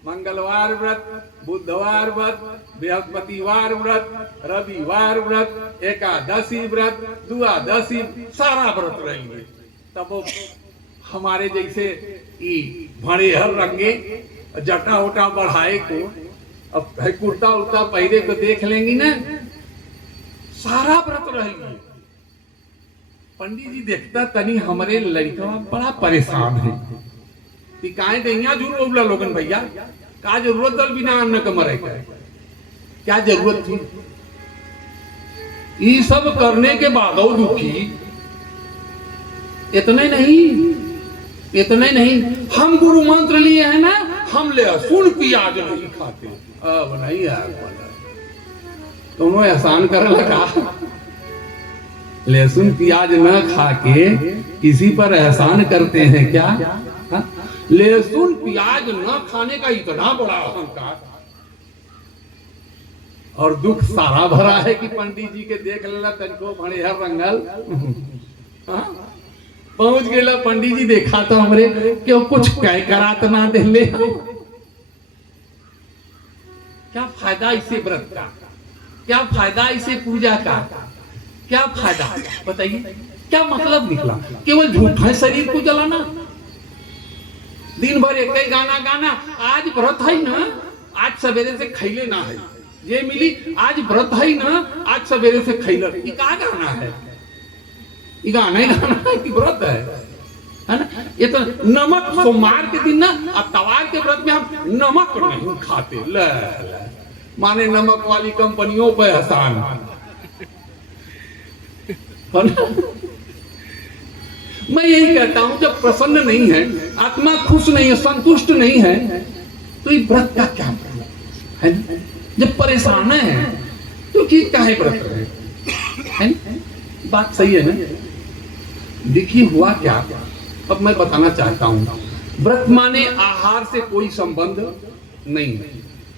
मंगलवार व्रत, बुधवार व्रत, बृहस्पतिवार व्रत, रविवार व्रत, एकादशी व्रत, द्वादशी, सारा व्रत रहेंगे। तब हमारे जैसे भड़े हर रंगे जटा उटा बढ़ाए को, अब कुर्ता उर्ता पहले को देख लेंगी ना, सारा व्रत रहेंगे। पंडित जी देखता तनी हमारे लड़का बड़ा परेशान है, काहे दैया जरूर बोला लोगन भैया, का जरूरत दल बिना अन्न का मरे का, क्या जरूरत थी? ये सब करने के बाद दुखी, इतने नहीं, हम गुरु मंत्र लिए हैं ना, हम लहसुन प्याज नहीं खाते। अब नहीं है, दोनों एहसान कर लगा, लहसुन प्याज न खा के किसी पर एहसान करते हैं क्या? हा? लहसुन प्याज न खाने का इतना बड़ा अहंकार और दुख सारा भरा है कि पंडित जी के देख लेना तनिको भड़े हर रंगल पहुंच गया। पंडित जी देखा तो हमरे क्यों कुछ कह करात ना दे ले, क्या फायदा इसे व्रत का, क्या फायदा इसे पूजा का, क्या फायदा बताइए? क्या मतलब निकला? केवल झूठा शरीर को जलाना, दिन भर एक ही गाना गाना। आज व्रत है ना, आज सवेरे से खैले ना है, ये मिली आज व्रत है ना, आज सवेरे से खैले, ये क्या गाना है? ये गाना ही गाना है कि व्रत है ना? ये तो नमक सोमवार के दिन ना, अतवार के व्रत में हम नमक नहीं खाते। ले माने नमक वाली कंपनियों पर एहसान। मैं यही कहता हूं, जब प्रसन्न नहीं है, आत्मा खुश नहीं है, संतुष्ट नहीं है, तो ये व्रत का क्या मतलब है ना? जब परेशान है तो ठीक काहे व्रत है ना? बात सही है ना? देखिए हुआ क्या, अब मैं बताना चाहता हूं। व्रत माने आहार से कोई संबंध नहीं है,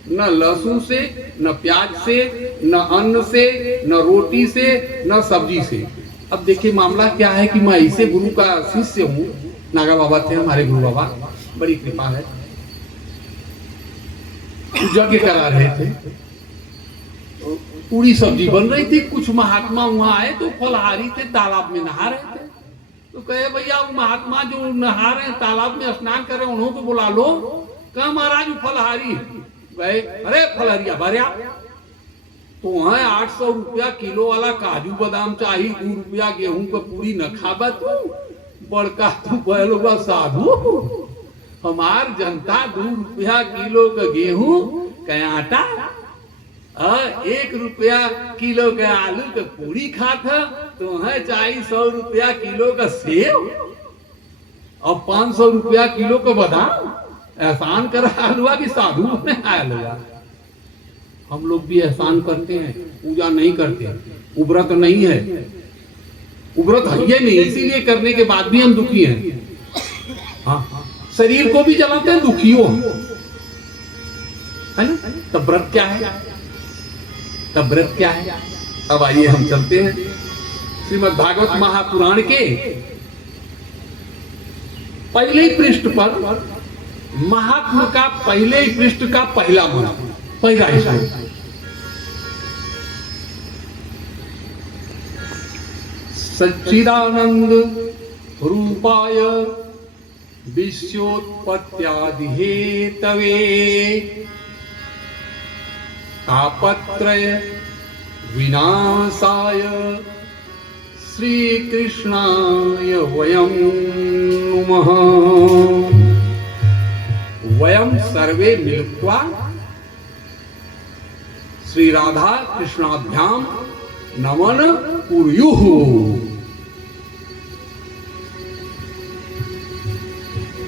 न लहसुन से, न प्याज से, न अन्न से, न रोटी से, न सब्जी से। अब देखिए मामला क्या है कि मैं ऐसे गुरु का शिष्य हूँ, नागा बाबा थे हमारे गुरु बाबा, बड़ी कृपा है, यज्ञ करा रहे थे, पूरी सब्जी बन रही थी। कुछ महात्मा वहां आए तो फलहारी थे, तालाब में नहा रहे थे, तो कहे भैया वो महात्मा जो नहा रहे हैं तालाब में स्नान कर रहे हैं, उन्होंने को बुला लो। कहा महाराज फलहारी गए, अरे फलहरिया भरिया तो वहां 800 रुपया किलो वाला काजू बादाम चाहिए, 2 रुपया गेहूं का पूरी न खाबा तू, बड़का तू बैलोगा साधु। हमार जनता 2 रुपया किलो का गेहूं कहीं आटा, 1 रुपया किलो का आलू का पूरी खाता, तो है चाहिए 100 रुपया किलो का सेब और 500 रुपया किलो का बादाम। एहसान कर आलुआ की साधु में आलुआ। हम लोग भी एहसान करते हैं, पूजा नहीं करते, उब्रत नहीं है, उब्रत है ये नहीं, इसीलिए करने के बाद भी हम दुखी हैं। हाँ, शरीर को भी जलाते हैं, दुखियों है ना। तब व्रत क्या है, तब व्रत क्या है। अब आइए हम चलते हैं श्रीमद् भागवत महापुराण के पहले ही पृष्ठ पर, महात्मा का पहले ही पृष्ठ का पहला मंत्र, पहला श्लोक। सच्चिदानंद रूपाय विश्वोत्पत्त्यादि हेतवे तापत्रय विनाशाय श्री कृष्णाय वयं नुमः। वयं सर्वे मिलित्वा श्री राधा कृष्णाभ्याम नमन कुर्युः।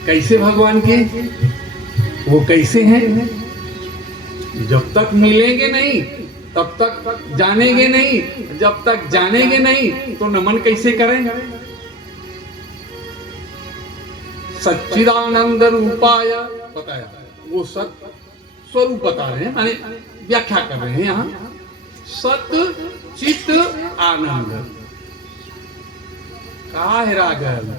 कैसे भगवान के, वो कैसे हैं? जब तक मिलेंगे नहीं तब तक जानेंगे नहीं, जब तक जानेंगे नहीं तो नमन कैसे करें। सच्चिदानंद रूपाय बताया, वो सत स्वरूप बता रहे हैं, माने व्याख्या कर रहे हैं यहाँ। सत चित आनंद काहे रागल।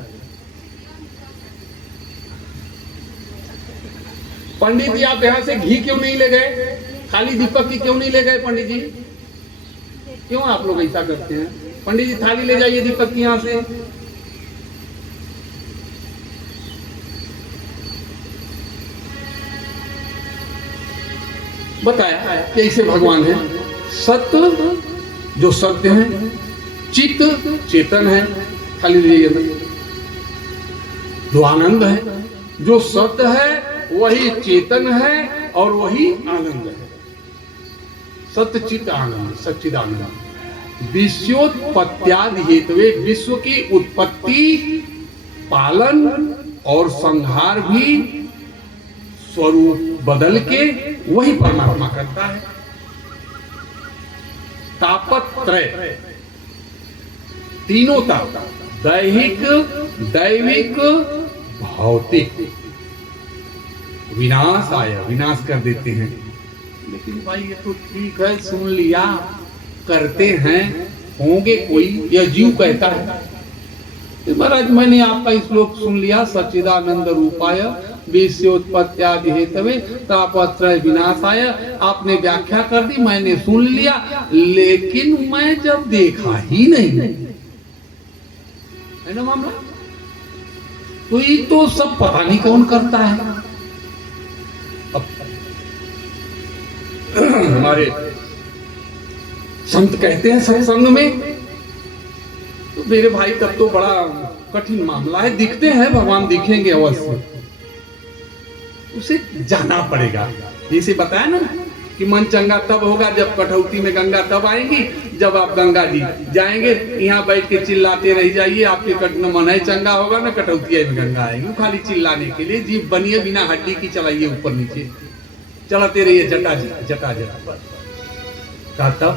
पंडित जी आप यहाँ से घी क्यों नहीं ले गए, खाली दीपक की क्यों नहीं ले गए पंडित जी? क्यों आप लोग ऐसा करते हैं? पंडित जी थाली ले जाइए दीपक की यहाँ से। बताया कैसे भगवान है। सत्य जो सत्य है, चित्त चेतन है, खाली ले जाइए। जो आनंद है, जो सत्य है वही चेतन है और वही आनंद है। सत्य चित्त आनंद, सच्चिदानंद। विश्वोत्पत्त्यादि हेतवे, विश्व की उत्पत्ति, पालन और संहार भी स्वरूप बदल के वही परमात्मा करता है। तापत्रय, तीनों ताप, दैहिक, दैविक, भौतिक, विनाश आया, विनाश कर देते हैं। लेकिन भाई ये तो ठीक है, सुन लिया, करते हैं, होंगे कोई, यह जीव कहता है। तो महाराज मैंने आपका श्लोक सुन लिया, सच्चिदानंद रूपाय विश्वोत्पत्त्यादि हेतवे तापत्रय विनाशाय, आपने व्याख्या कर दी, मैंने सुन लिया, लेकिन मैं जब देखा ही नहीं, है ना मामला, तो ये तो सब पता नहीं कौन करता है। हमारे संत कहते हैं सत्संग में, तो मेरे भाई तब तो बड़ा कठिन मामला है। दिखते हैं भगवान, दिखेंगे अवश्य, उसे जाना पड़ेगा। जैसे बताया ना कि मन चंगा तब होगा जब कठौती में गंगा तब आएगी, जब आप गंगा जी जाएंगे। यहाँ बैठ के चिल्लाते रह जाइए, आपके कटना मन है चंगा होगा ना, कठौती में गंगा आएगी। खाली चिल्लाने के लिए जीभ बनिए, बिना हड्डी की चलाइए, ऊपर नीचे चलाते रहिए, जटा जी जटा जटा। तब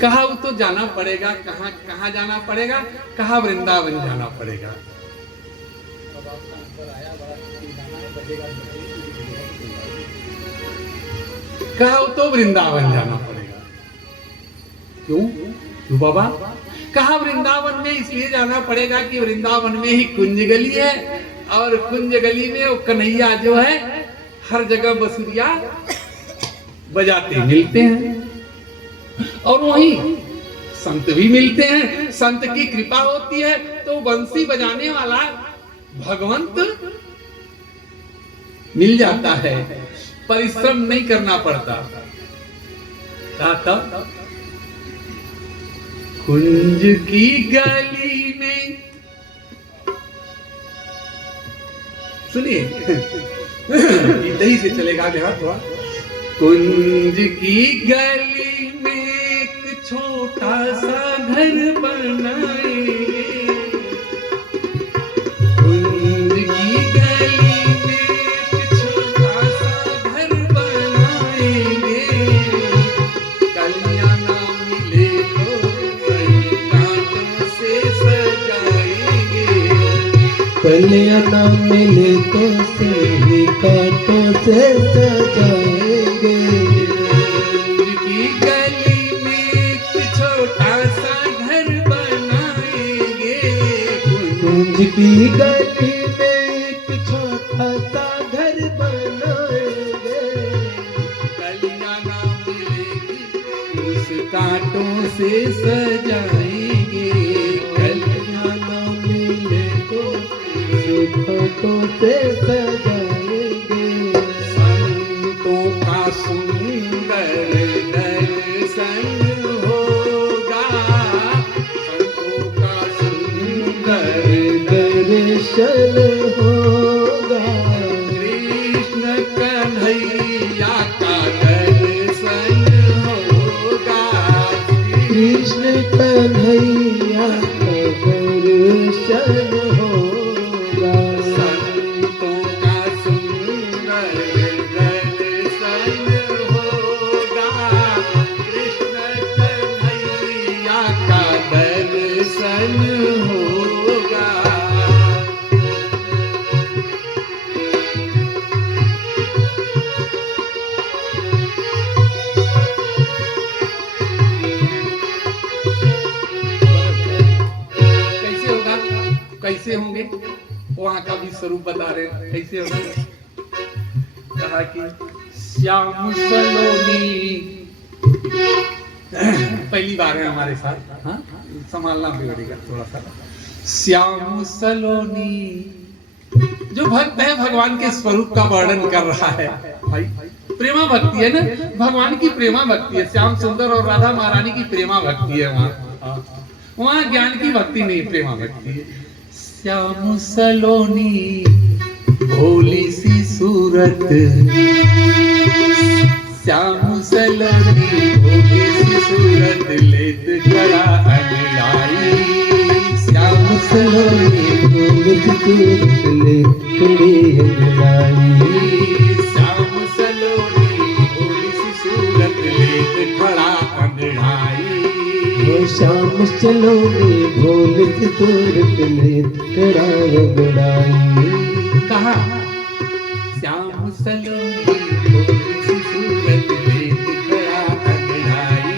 कहा वो तो जाना पड़ेगा, कहाँ कहाँ जाना पड़ेगा, कहा वृंदावन जाना पड़ेगा। कहा वो तो वृंदावन जाना पड़ेगा। क्यों क्यों बाबा? कहा वृंदावन में इसलिए जाना पड़ेगा कि वृंदावन में ही कुंज गली है, और कुंज गली में वो कन्हैया जो है हर जगह बसुरिया बजाते मिलते हैं, और वहीं संत भी मिलते हैं। संत की कृपा होती है तो बंसी बजाने वाला भगवंत मिल जाता है, परिश्रम नहीं करना पड़ता। तब कुंज की गली में, सुनिए, दही से चलेगा आगे हाथ थोड़ा। कुंज की गली में एक छोटा सा घर बनाएंगे, कुंज की गली में एक छोटा सा घर बनाएंगे, कलियां ना मिले तो कहीं कांटों से सजाएंगे, कलियां ना मिले तो सही कांटों से सजाएंगे। की गली में एक छोटा सा घर बनाएंगे, कुंज की गली में एक छोटा सा घर बनाएंगे, कलियां ना मिलेगी उस कांटों से सजाएंगे, कलियां ना मिले तो सही कांटों से सजाएंगे। संतों का सुंदर दर्शन होगा, संतों का सुंदर दर्शन होगा, कृष्ण कन्हैया का दर्शन होगा, कृष्ण कन्हैया का दर्शन होगा। संतों का सुंदर दर्शन होगा, कृष्ण कन्हैया का दर्शन होगा। कैसे होगा, कैसे होंगे, वहां का भी स्वरूप बता रहे हैं कैसे होंगे। कहा कि श्याम सलोनी, पहली बार है हमारे साथ, हाँ संभालना भी पड़ेगा थोड़ा सा। श्याम सलोनी, जो भक्त है भगवान के स्वरूप का वर्णन कर रहा है भाई, प्रेमा भक्ति है ना, भगवान की प्रेमा भक्ति है। श्याम सुंदर और राधा महारानी की प्रेमा भक्ति है वहाँ ज्ञान की भक्ति नहीं, प्रेमा भक्ति है। श्याम सलोनी भोली सी सूरत, श्याम सलोनी भोली सी सूरत, लेत कड़ा अंगड़ाई, श्याम सलोनी भोली सी सूरत, लेत कड़ी अंगड़ाई, श्याम सलोनी भोली सी सूरत, लेत खड़ा अंगड़ाई। वो श्याम सलोनी भोली सी सूरत, लेत कड़ा अंगड़ाई। कहा श्याम सलोनी भोली सी सूरत, लेत खड़ा अंगड़ाई,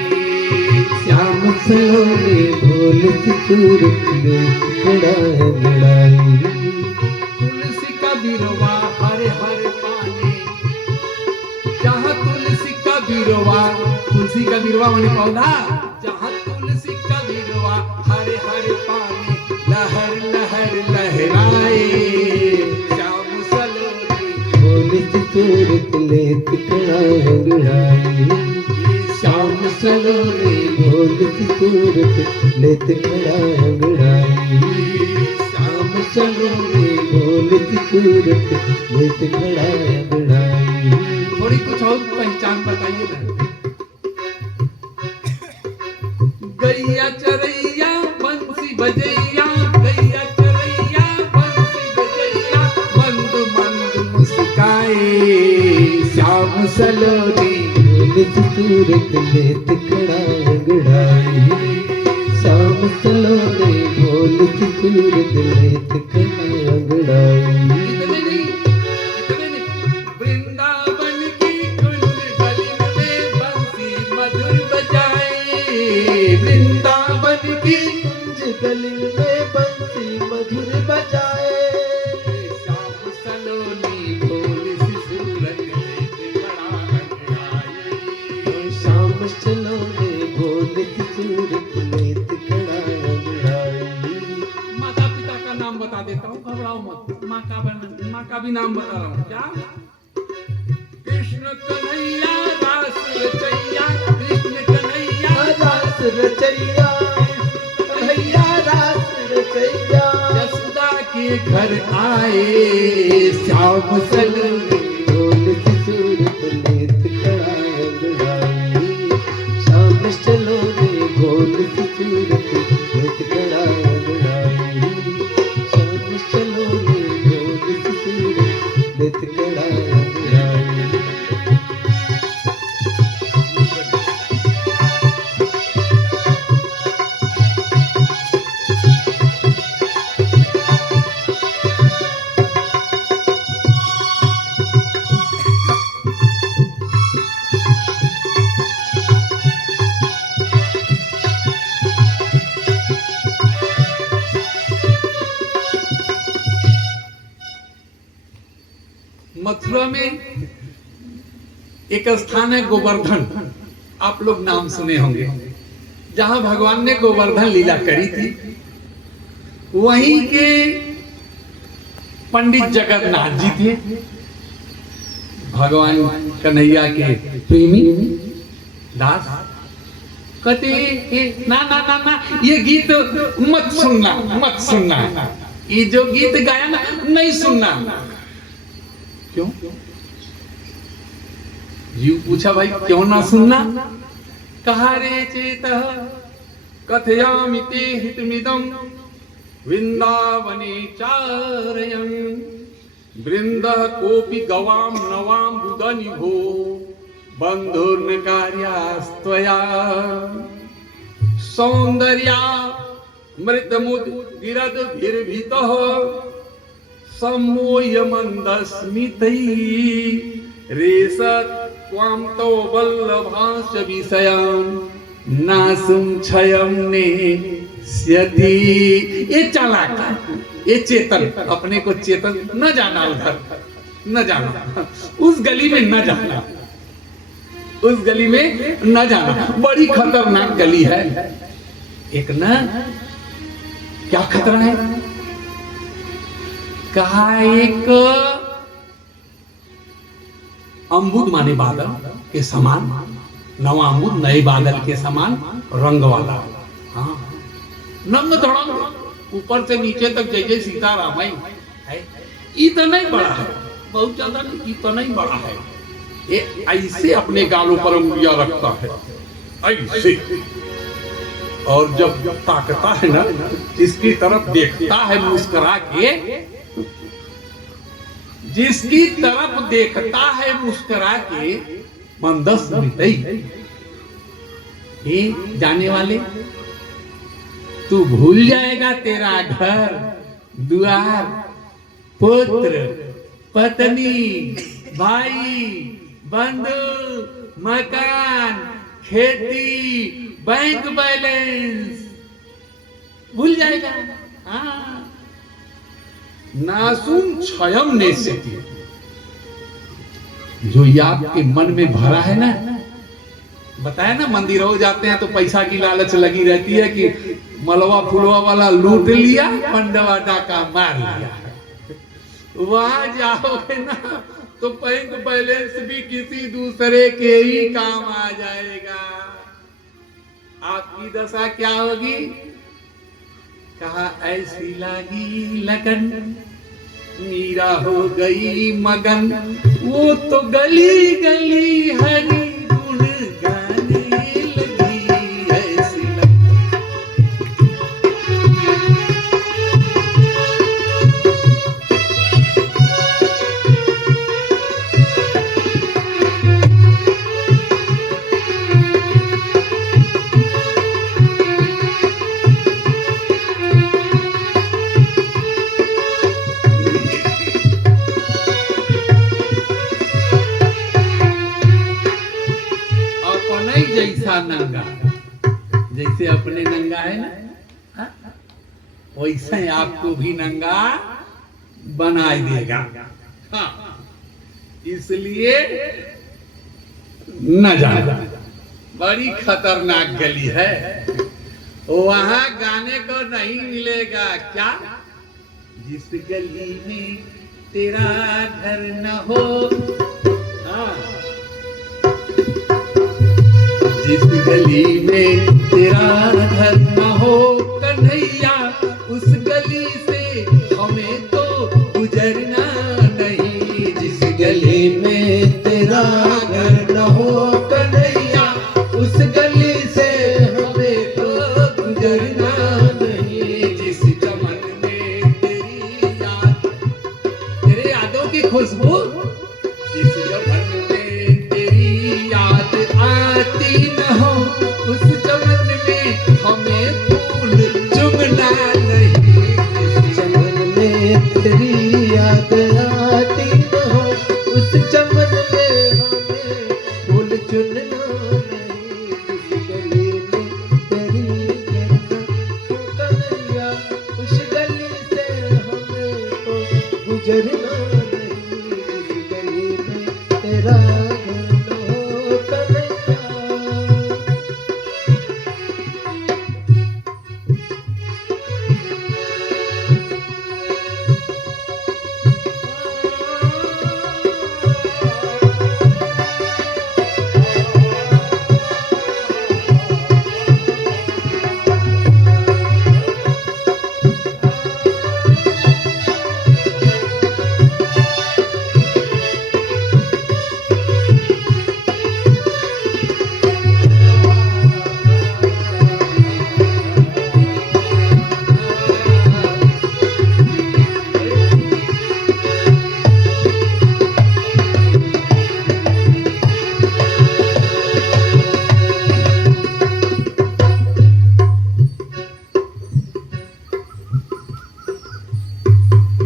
श्याम सलोनी भोली सी सूरत, लेत कड़ा अंगड़ाई। तुलसी का बिरवा हरे हरे पानी, जहाँ तुलसी का बिरवा, तुलसी का बिरवा माने पौधा, जहाँ तुलसी का बिरवा हरे हरे पानी, लहर लहर लहराए, श्याम सलोनी भोली सी सूरत, लेत कड़ा अंगड़ाई, श्याम सलोनी भोली सी सूरत, लेत कड़ा अंगड़ाई, श्याम सलोनी भोली सी सूरत, लेत कड़ा अंगड़ाई। थोड़ी कुछ और पहचान बताइए ना। गैया चरैया बंसी बजैया, गैया चरैया बंसी बजैया, मंद मंद मुस्काए, श्याम सलोनी भोली सी सूरत, लेत कड़ा अंगड़ाई, श्याम सलोनी भोली सी सूरत, लेत कड़ा अंगड़ाई। इतने नहीं, वृंदावन की कुंज गली में बंसी मधुर बजाए, वृंदावन की कुंज गली में बंसी मधुर बजाए, श्याम सलोनी भोली सी सूरत, लेत खड़ा अंगड़ाई। श्याम सलोनी भोली सी सूरत, लेत कड़ा अंगड़ाई। माता पिता का नाम बता देता हूँ, घबराओ मत। माँ का भी नाम बता रहा हूँ। क्या? कृष्ण कन्हैया दास रचैया, कृष्ण कन्हैया दास रचैया, कन्हैया दास रचैया, यशोदा की लिए घर आए, श्याम सलोने ढोल की सूरत लेत खड़ा अंगड़ाई। शाम सलोने ढोल की सूरत लेत खड़ा अंगड़ाई। शाम सलोने ढोल की सूरत लेत खड़ा अंगड़ाई। मथुरा में एक स्थान है गोवर्धन, आप लोग नाम सुने होंगे, जहां भगवान ने गोवर्धन लीला करी थी। वहीं के पंडित जगन्नाथ जी थे, भगवान कन्हैया के प्रेमी दास। कहते ना ना ना ना, ये गीत मत सुनना, मत सुनना, ये जो गीत गाया ना नहीं सुनना। क्यों? जीव पूछा भाई क्यों ना सुनना? कहा रे चेतः कथयामि ते हितमिदं वृंदावने चारयन् वृंदः कोपि गवां नवां बुदनिभो बन्धुर्न कार्यास्त्वया सौन्दर्या मृतमुद्गिरद्भिर्भितः सम्मोह्यमन्दस्मितैः रेषत् त्वां तव वल्लभांश्च विषयान् नासुं क्षयं नेष्यति। ये चालाक, ये चेतन, अपने को चेतन न जाना, उधर न जाना, उस गली में न जाना, उस गली में न जाना, बड़ी खतरनाक गली है। एक ना क्या खतरा है? कहा एक अम्बुद माने बादल के समान, नवा अम्बुद नए बादल के समान रंग वाला, हाँ नंग धड़ंग, ऊपर से नीचे तक जय जय सीतारामई है। इतना ही बड़ा है, बहुत ज्यादा नहीं, इतना ही बड़ा है। ये ऐसे अपने गालों पर उंगलियां रखता है, ऐसे, और जब ताकता है ना, इसकी तरफ देखता है मुस्कुरा के, जिसकी तरफ देखता है मुस्कुरा के, मंदस्मितै, ये जाने वाले तू भूल जाएगा तेरा घर द्वार, पुत्र पत्नी भाई बंधु मकान खेती बैंक बैलेंस भूल जाएगा। हाँ, नासुम क्षयम नेष्यति, जो ये आपके मन में भरा है ना, बताया ना मंदिरों जाते हैं तो पैसा की लालच लगी रहती है कि मलवा फुलवा वाला लूट लिया, पंडवा डाका मार लिया। वहां जाओगे ना तो बैंक बैलेंस भी किसी दूसरे के ही काम आ जाएगा। आपकी दशा क्या होगी? कहा ऐसी लगी लगन मीरा हो गई मगन, वो तो गली गली हरी गुण गाने लगी। ऐसी जैसा नंगा, जैसे अपने नंगा है ना, वैसे आपको भी नंगा बना देगा। हाँ, इसलिए न जाना, बड़ी खतरनाक गली है, वहां गाने को नहीं मिलेगा। क्या? जिस गली में तेरा घर न हो, हाँ, जिस गली में तेरा घर न हो कन्हैया, उस गली से हमें नहीं। जिस चमन में तेरी याद, तेरे यादों की खुशबू, जिस चमन में तेरी याद आती न हो, उस चमन में हमें फूल चुगना नहीं। चमन में तेरी याद आती न हो, उस चमन में हमें फूल चुनना नहीं। जिस गली में तेरी गंगा कन्हैया, उस गली से हमें तो गुजरना नहीं। जिस गली में तेरा घर हो कन्हैया।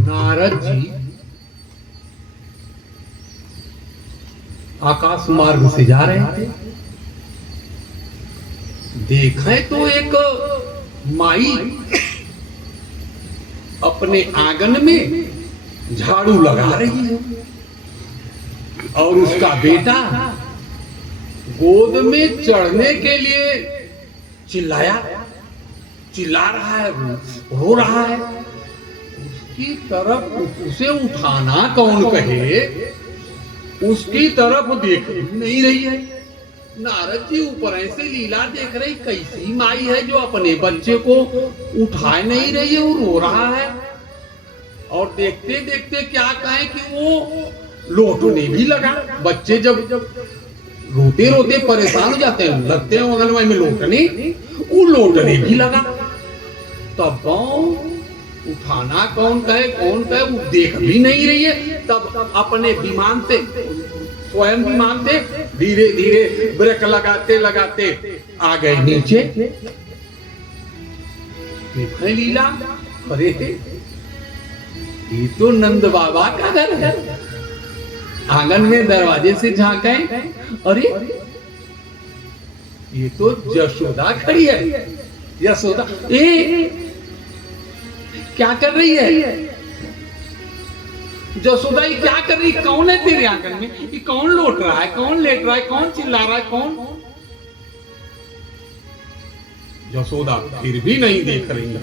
नारद जी आकाश मार्ग से जा रहे थे, देखे तो एक माई अपने आंगन में झाड़ू लगा रही है और उसका बेटा गोद में चढ़ने के लिए चिल्ला रहा है, रो रहा है। उसकी तरफ उसे उठाना कौन कहे, उसकी तरफ देख नहीं रही है। नारद जी ऊपर ऐसे लीला देख रही, कैसी माई है जो अपने बच्चे को उठा नहीं रही है, वो रो रहा है। और देखते देखते क्या कहें कि वो लौटने भी लगा। बच्चे जब रोते रोते परेशान हो जाते हैं, लगते हैं अंगनवाड़ी में लौटने, वो लौटने भी लगा। तब उठाना कौन कहे, वो देख भी नहीं रही है। तब अपने विमान से, स्वयं विमान से धीरे धीरे ब्रेक लगाते लगाते आ गए नीचे। देखें लीला, अरे ये तो नंद बाबा का घर है। आंगन में दरवाजे से झांके, अरे ये तो यशोदा खड़ी है। यशोदा क्या कर रही है? यशोदा ये क्या कर रही? कौन है तेरे आंगन में? ये कौन लौट रहा है, कौन लेट रहा है, कौन चिल्ला रहा है, कौन? यशोदा फिर भी नहीं देख रही है।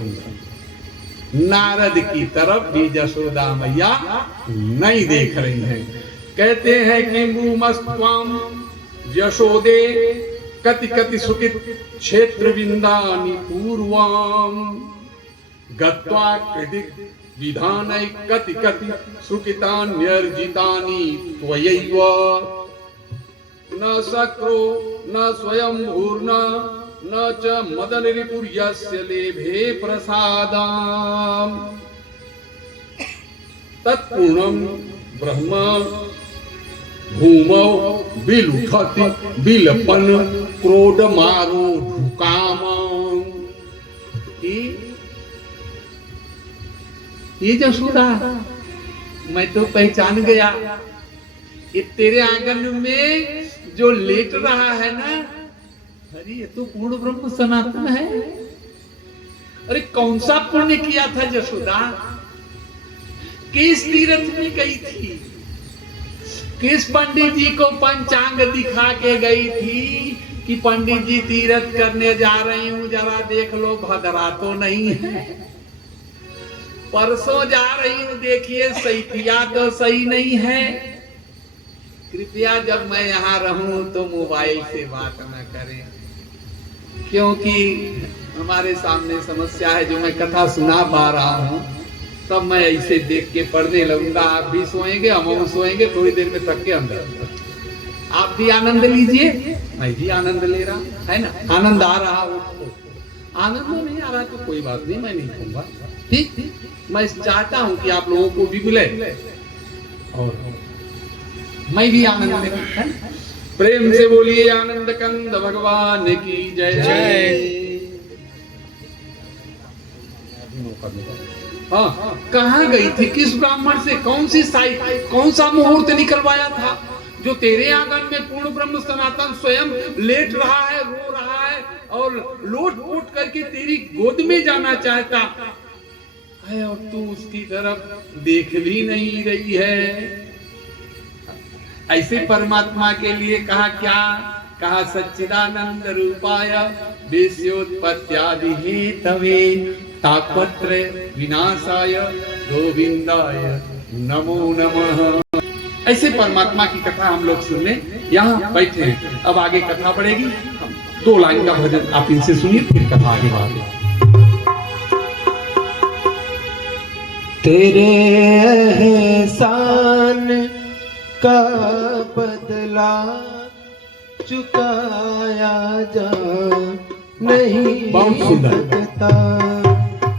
नारद की तरफ भी यशोदा मैया नहीं देख रही है। कहते हैं कि मुमस्त्वाम यशोदे कति कति सुखित क्षेत्र विंदानि पूर्वाम गत्वा कृदिक विधानै कति कति सुखितान्यर्जितानि त्वयैव न सक्रो न स्वयं भूर्न न च मदनरिपुर्यस्य लेभे प्रसादाम् तत्पूर्णं ब्रह्म भूमौ बिलुठति बिलपन क्रोध मारो ढुकाम। ये यशोदा, मैं तो पहचान गया, ये तेरे आंगन में जो लेट रहा है ना, अरे ये तो पूर्ण ब्रह्म सनातन है। अरे कौन सा पुण्य किया था यशोदा? किस तीर्थ में गई थी? किस पंडित जी को पंचांग दिखा के गई थी कि पंडित जी तीर्थ करने जा रही हूं, जरा देख लो भद्रा तो नहीं है। परसों जा रही हूं, देखिए सैथिया तो सही नहीं है। कृपया जब मैं यहाँ रहूं तो मोबाइल से बात न करें, क्योंकि हमारे सामने समस्या है। जो मैं कथा सुना पा रहा हूँ तब मैं ऐसे देख के पढ़ने लगूंगा। आप भी सोएंगे, हम सोएंगे, थोड़ी देर में थक के अंदर। आप भी आनंद लीजिए, मैं भी आनंद ले रहा, है ना? आनंद आ रहा हो, आनंद में नहीं आ रहा तो कोई बात नहीं, मैं नहीं कहूंगा, ठीक। मैं चाहता हूं कि आप लोगों को भी मिले और मैं भी आनंद ले। प्रेम से बोलिए आनंद कंद भगवान की जय जय। हाँ, कहाँ गई थी, किस ब्राह्मण से कौन सी साई, कौन सा मुहूर्त निकलवाया था जो तेरे आंगन में पूर्ण ब्रह्म सनातन स्वयं लेट रहा है, रो रहा है और लोट पोट करके तेरी गोद में जाना चाहता है और तू उसकी तरफ देख भी नहीं रही है। ऐसे परमात्मा के लिए कहा क्या, कहा सच्चिदानंद रूपाय विश्वोत्पत्त्यादि हेतवे तापत्र विनाशाय गोविंदाय नमो नमः। ऐसे परमात्मा की कथा हम लोग सुनने यहाँ बैठे हैं। अब आगे कथा बढ़ेगी, 2 लाइन का भजन आप इनसे सुनिए, फिर कथा आगे बढ़ेगी। तेरे एहसान का बदला चुकाया जा नहीं सकता,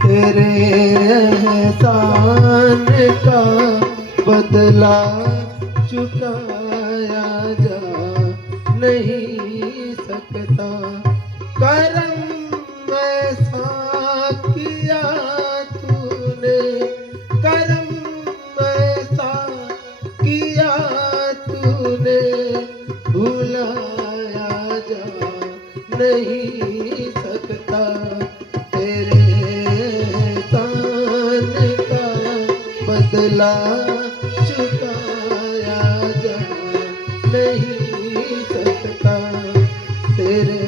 तेरे एहसान का बदला चुकाया जा नहीं सकता। करम ऐसा किया तूने, करम ऐसा किया तूने, भुलाया जा नहीं सकता। तेरे एहसान का बदला चुकाया जा नहीं सकता, तेरे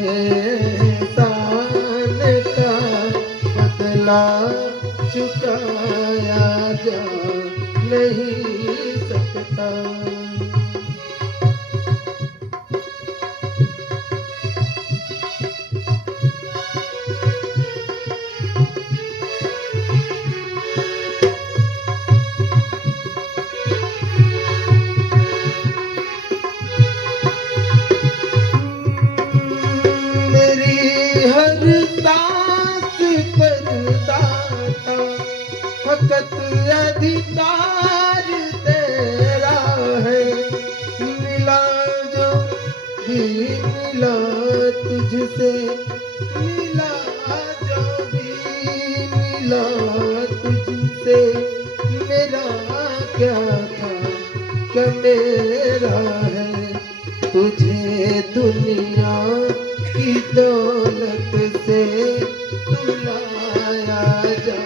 एहसान का बदला चुकाया जा नहीं सकता। फकत अधिकार तेरा है, मिला जो भी मिला तुझसे, मिला जो भी मिला तुझसे, मेरा क्या था क्या मेरा है, तुझे दुनिया की दौलत से तुलाया जा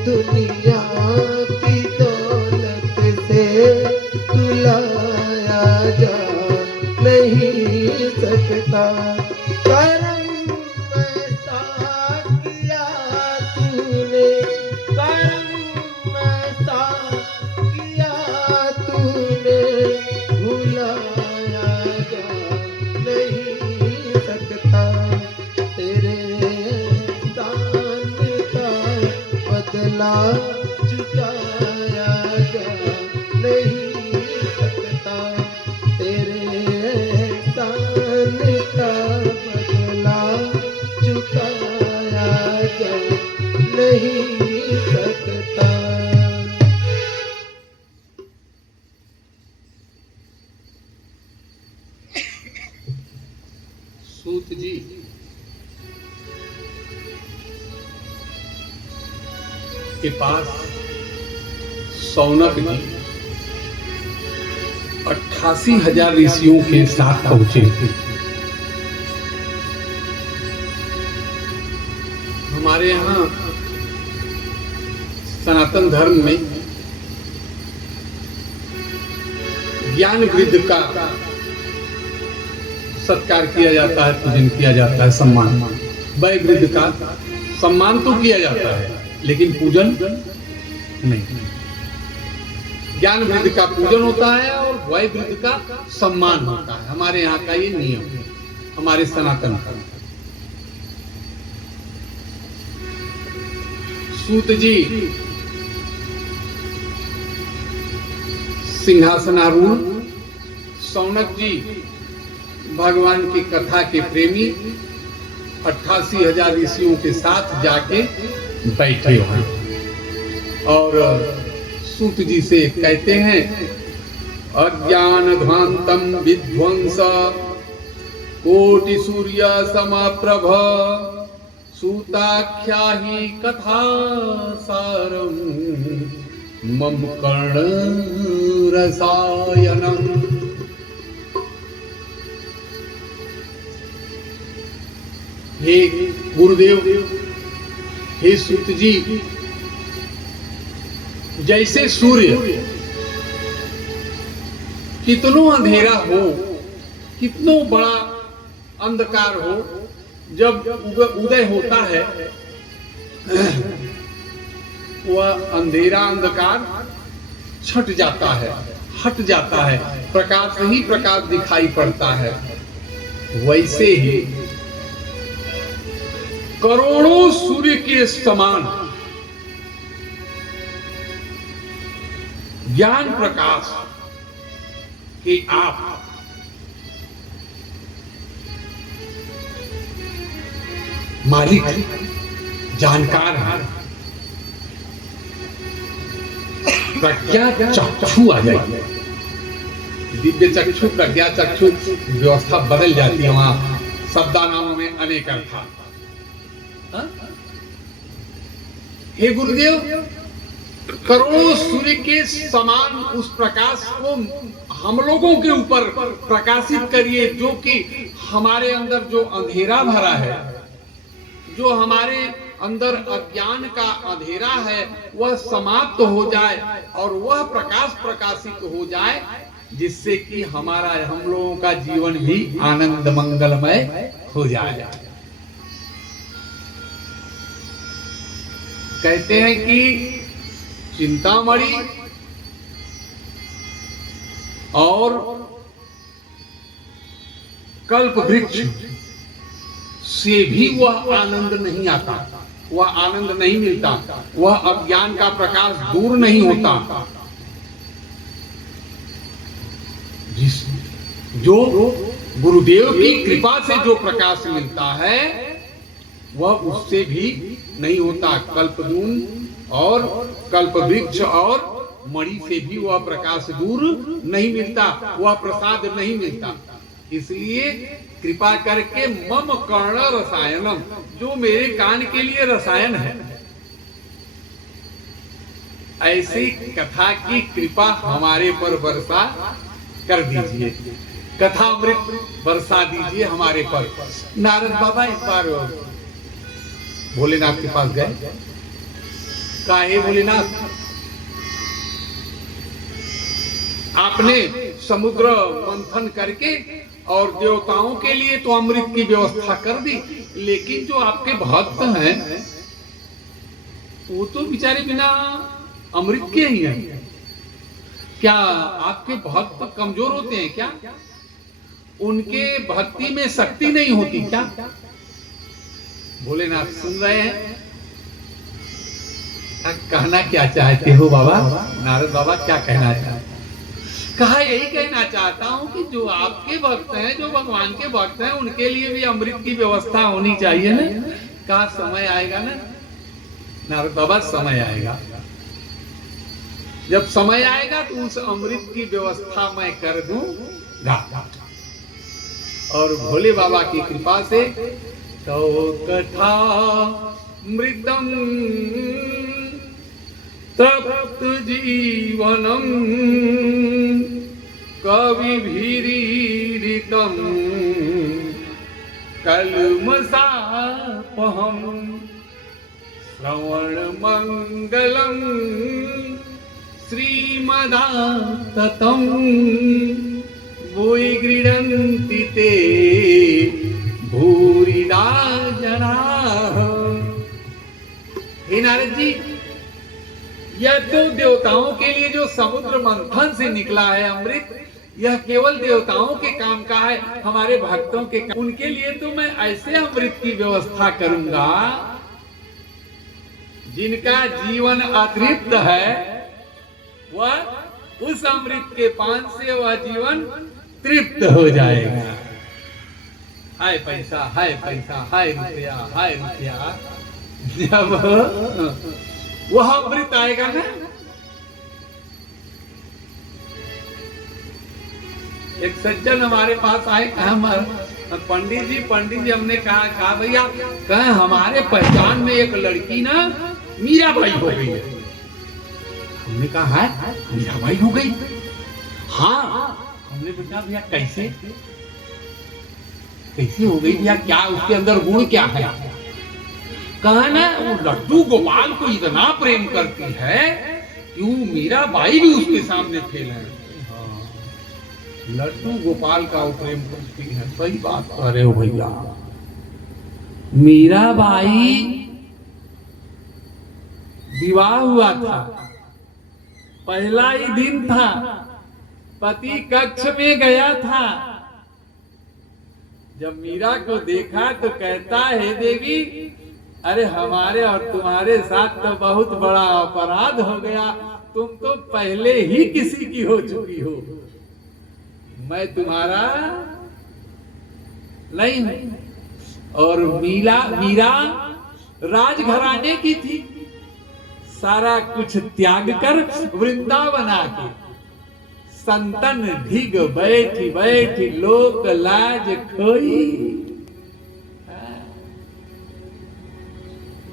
दुनिया की दौलत से तुलाया जा नहीं सकता। करम ऐसा किया तूने, करम ऐसा किया तूने, भुलाया जा नहीं सकता। तेरे बदला चुकाया जा नहीं सकता, तेरे एहसान का बदला चुकाया जा नहीं सकता। सूत जी के पास सौनक जी 88,000 ऋषियों के साथ पहुंचे थे। हमारे यहाँ सनातन धर्म में ज्ञान वृद्ध का सत्कार किया जाता है, पूजन किया जाता है, सम्मान। वय वृद्ध का सम्मान तो किया जाता है लेकिन पूजन नहीं। ज्ञान वृद्ध का पूजन होता है और वय वृद्ध का सम्मान होता है। हमारे यहाँ का ये नियम है, हमारे सनातन का। सूत जी सिंहासनारूढ़, सौनक जी भगवान की कथा के प्रेमी 88,000 ऋषियों के साथ जाके बैठे हैं और सूत जी से कहते हैं, अज्ञान ध्वांतम विध्वंस कोटि सूर्य समप्रभ सूताख्या ही कथा सारम मम कर्ण रसायनम। हे गुरुदेव, हे सूत जी, जैसे सूर्य कितनो अंधेरा हो, कितनो बड़ा अंधकार हो, जब उदय होता है वह अंधेरा अंधकार छट जाता है, हट जाता है, प्रकाश ही प्रकाश दिखाई पड़ता है। वैसे ही करोड़ों सूर्य के समान ज्ञान प्रकाश के आप मालिक, जानकार हैं। प्रज्ञा चक्षु आ जाएगी, दिव्य चक्षु, प्रज्ञा चक्षु, व्यवस्था बदल जाती है। वहां शब्दा नामों में अनेक अर्थ। हे गुरुदेव, करोड़ों सूर्य के समान उस प्रकाश को हम लोगों के ऊपर प्रकाशित करिए, जो कि हमारे अंदर जो अंधेरा भरा है, जो हमारे अंदर अज्ञान का अंधेरा है, वह समाप्त हो जाए और वह प्रकाश प्रकाशित हो जाए, जिससे कि हम लोगों का जीवन भी आनंद मंगलमय हो जाए। कहते हैं कि चिंतामणि और कल्प वृक्ष से भी वह आनंद नहीं आता, वह आनंद नहीं मिलता, वह अज्ञान का प्रकाश दूर नहीं होता। जो गुरुदेव की कृपा से जो प्रकाश मिलता है वह उससे भी नहीं होता। कल्पदून और कल्पवृक्ष और मणि से भी वह प्रकाश दूर नहीं मिलता, वह प्रसाद नहीं मिलता। इसलिए कृपा करके मम कर्ण रसायनम, जो मेरे कान के लिए रसायन है, ऐसी कथा की कृपा हमारे पर वर्षा कर दीजिए, कथा अमृत वर्षा दीजिए हमारे पर। नारद बाबा इस बार भोलेनाथ के पास गए। काहे भोलेनाथ, आपने समुद्र मंथन करके और देवताओं के लिए तो अमृत की व्यवस्था कर दी, लेकिन जो आपके भक्त हैं वो तो बेचारे बिना अमृत के ही हैं। क्या आपके भक्त कमजोर होते हैं क्या? उनके भक्ति में शक्ति नहीं होती क्या? भोलेनाथ सुन रहे हैं। कहना क्या चाहते हो बाबा? नारद बाबा क्या कहना चाहते? कहा यही कहना चाहता हूं कि जो आपके भक्त हैं, जो भगवान के भक्त हैं, उनके लिए भी अमृत की व्यवस्था होनी चाहिए ना। कहा समय आएगा ना नारद बाबा, समय आएगा। जब समय आएगा तो उस अमृत की व्यवस्था मैं कर दूंगा। और भोले बाबा की कृपा से तो कथा मृतम तप्त जीवनम कविभिरीरितम कल्मषापहम श्रवण मंगलम श्रीमदाततम भूरि गृह्णन्ति ते भूरिदा जनाः। हे नारद जी, यह तो देवताओं के लिए जो समुद्र मंथन से निकला है अमृत, यह केवल देवताओं के काम का है, हमारे भक्तों के काम। उनके लिए तो मैं ऐसे अमृत की व्यवस्था करूंगा जिनका जीवन अतृप्त है, वह उस अमृत के पान से वह जीवन तृप्त हो जाएगा। हाय पैसा, हाय पैसा, हाय रुपया, हाय रुपया। जब वह अमृत आएगा ना, एक सज्जन हमारे पास आए, कहा पंडित जी हमने कहा भैया, कहा हमारे पहचान में एक लड़की ना मीराबाई हो गई है। हमने कहा है मीराबाई हो गई? हाँ। हमने पूछा भैया कैसे कैसे हो गई भैया, क्या उसके अंदर गुण क्या है? कहा ना वो लड्डू गोपाल को इतना प्रेम करती है कि वो मीराबाई भी उसके सामने फेल है। लड्डू गोपाल का वो प्रेम करती है। सही बात कह रहे हो भैया। मीराबाई विवाह हुआ था, पहला ही दिन था, पति कक्ष में गया था। जब मीरा को देखा तो कहता है देवी, अरे हमारे और तुम्हारे साथ तो बहुत बड़ा अपराध हो गया, तुम तो पहले ही किसी की हो चुकी हो, मैं तुम्हारा नहीं हूं। और मीरा राजघराने की थी, सारा कुछ त्याग कर वृंदावन आके संतन ढिग बैठी बैठी लोक लाज खोई।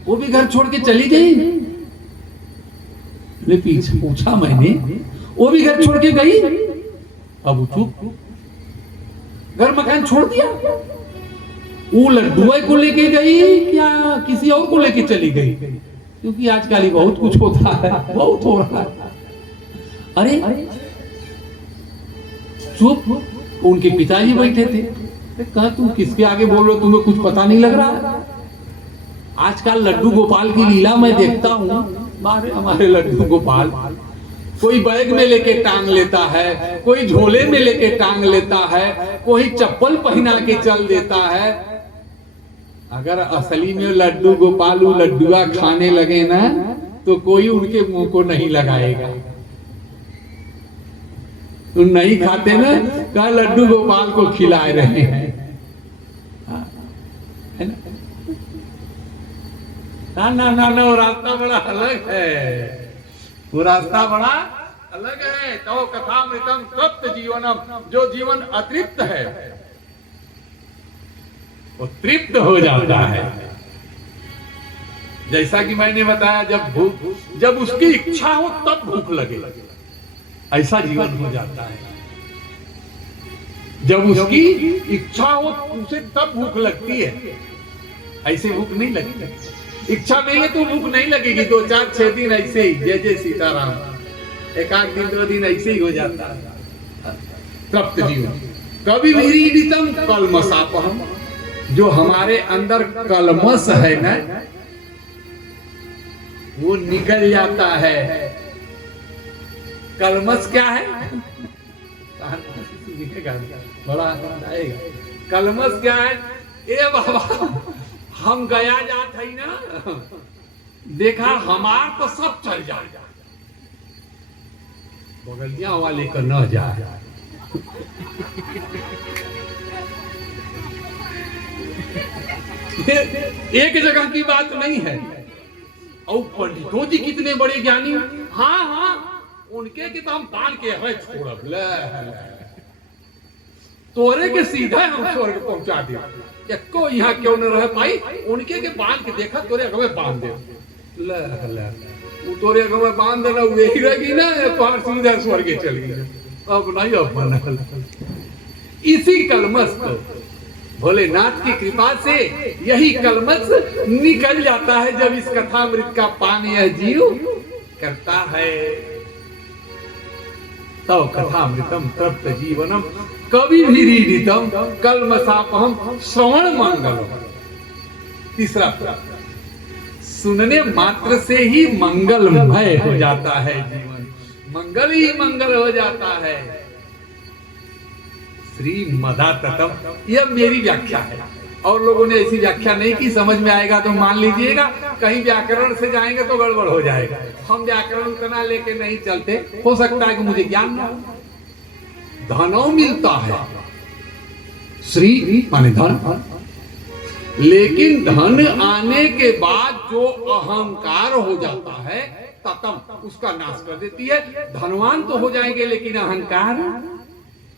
वो भी घर छोड़ के चली गई। पीछे पूछा मैंने, वो भी घर छोड़ के गई? अब चुप, घर मकान छोड़ दिया। वो लड्डुआ को लेके गई क्या किसी और को लेके चली गई? क्योंकि आजकल बहुत कुछ होता है, बहुत हो रहा है। अरे चुप, उनके पिताजी बैठे थे। कहा तुम किसके आगे बोल रहे हो, तुम्हें कुछ पता नहीं लग रहा? आजकल लड्डू गोपाल की लीला मैं देखता हूँ। हमारे लड्डू गोपाल कोई बैग में लेके टांग लेता है, कोई झोले में लेके टांग लेता है, कोई चप्पल पहना के चल देता है। अगर असली में लड्डू गोपाल लड्डुआ खाने लगे ना तो कोई उनके मुंह को नहीं लगाएगा। तुम नहीं खाते ना, कहा लड्डू गोपाल को खिला रहे हैं, है ना? ना वो रास्ता बड़ा अलग है, वो रास्ता बड़ा अलग है। तो कथामृतम तृप्त जीवनम, जो जीवन अतृप्त है वो तृप्त हो जाता है। जैसा कि मैंने बताया, जब उसकी इच्छा हो तब भूख लगे, ऐसा जीवन हो जाता है। जब उसकी इच्छा हो उसे तब भूख लगती है, ऐसे भूख नहीं लगती। इच्छा नहीं है तो भूख नहीं लगेगी। 2 4 6 दिन ऐसे ही जय जय सीताराम, 1 दिन 2 दिन ऐसे ही हो जाता है तृप्त जीवन। कभी विरीडितम कलमसापहम, जो हमारे अंदर कलमस है ना वो निकल जाता है। कलमस क्या है? बड़ा आनंद आएगा। कलमस क्या है? ए बाबा, हम गया जात है ना, देखा हमार तो सब चल जाए, बगलिया वाले का न जाए। एक जगह की बात नहीं है। और पंडितों जी कितने बड़े ज्ञानी। हाँ, उनके के तो हम बांध के है छोड़ब ले, तोरे के सीधा हम स्वर्ग पहुंचा दे। एको यहाँ क्यों न रह पाई, उनके के बांध के देखा तोरे अगवे बांध दे ले, वो तोरे अगवे बांध देना, वही रहेगी ना, पार सीधा स्वर्ग चल गई। अब नहीं, अब बना इसी कलमस को भोलेनाथ की कृपा से यही कलमस निकल जाता है जब इस कथामृत का पान यह जीव करता है। तो कथामृतम तृप्त जीवनम कवि विरीडितम कलमसापहम श्रवण मंगलम। तीसरा, सुनने मात्र से ही मंगलमय हो जाता है जीवन, मंगल ही मंगल हो जाता है। श्री मदाततम, यह मेरी व्याख्या है, और लोगों ने ऐसी व्याख्या नहीं की। समझ में आएगा तो मान लीजिएगा, कहीं व्याकरण से जाएंगे तो गड़बड़ हो जाएगा। हम व्याकरण उतना लेके नहीं चलते, हो सकता है कि मुझे ज्ञान न हो। धनों मिलता है, श्री माने धन, लेकिन धन आने के बाद जो अहंकार हो जाता है ततम उसका नाश कर देती है। धनवान तो हो जाएंगे लेकिन अहंकार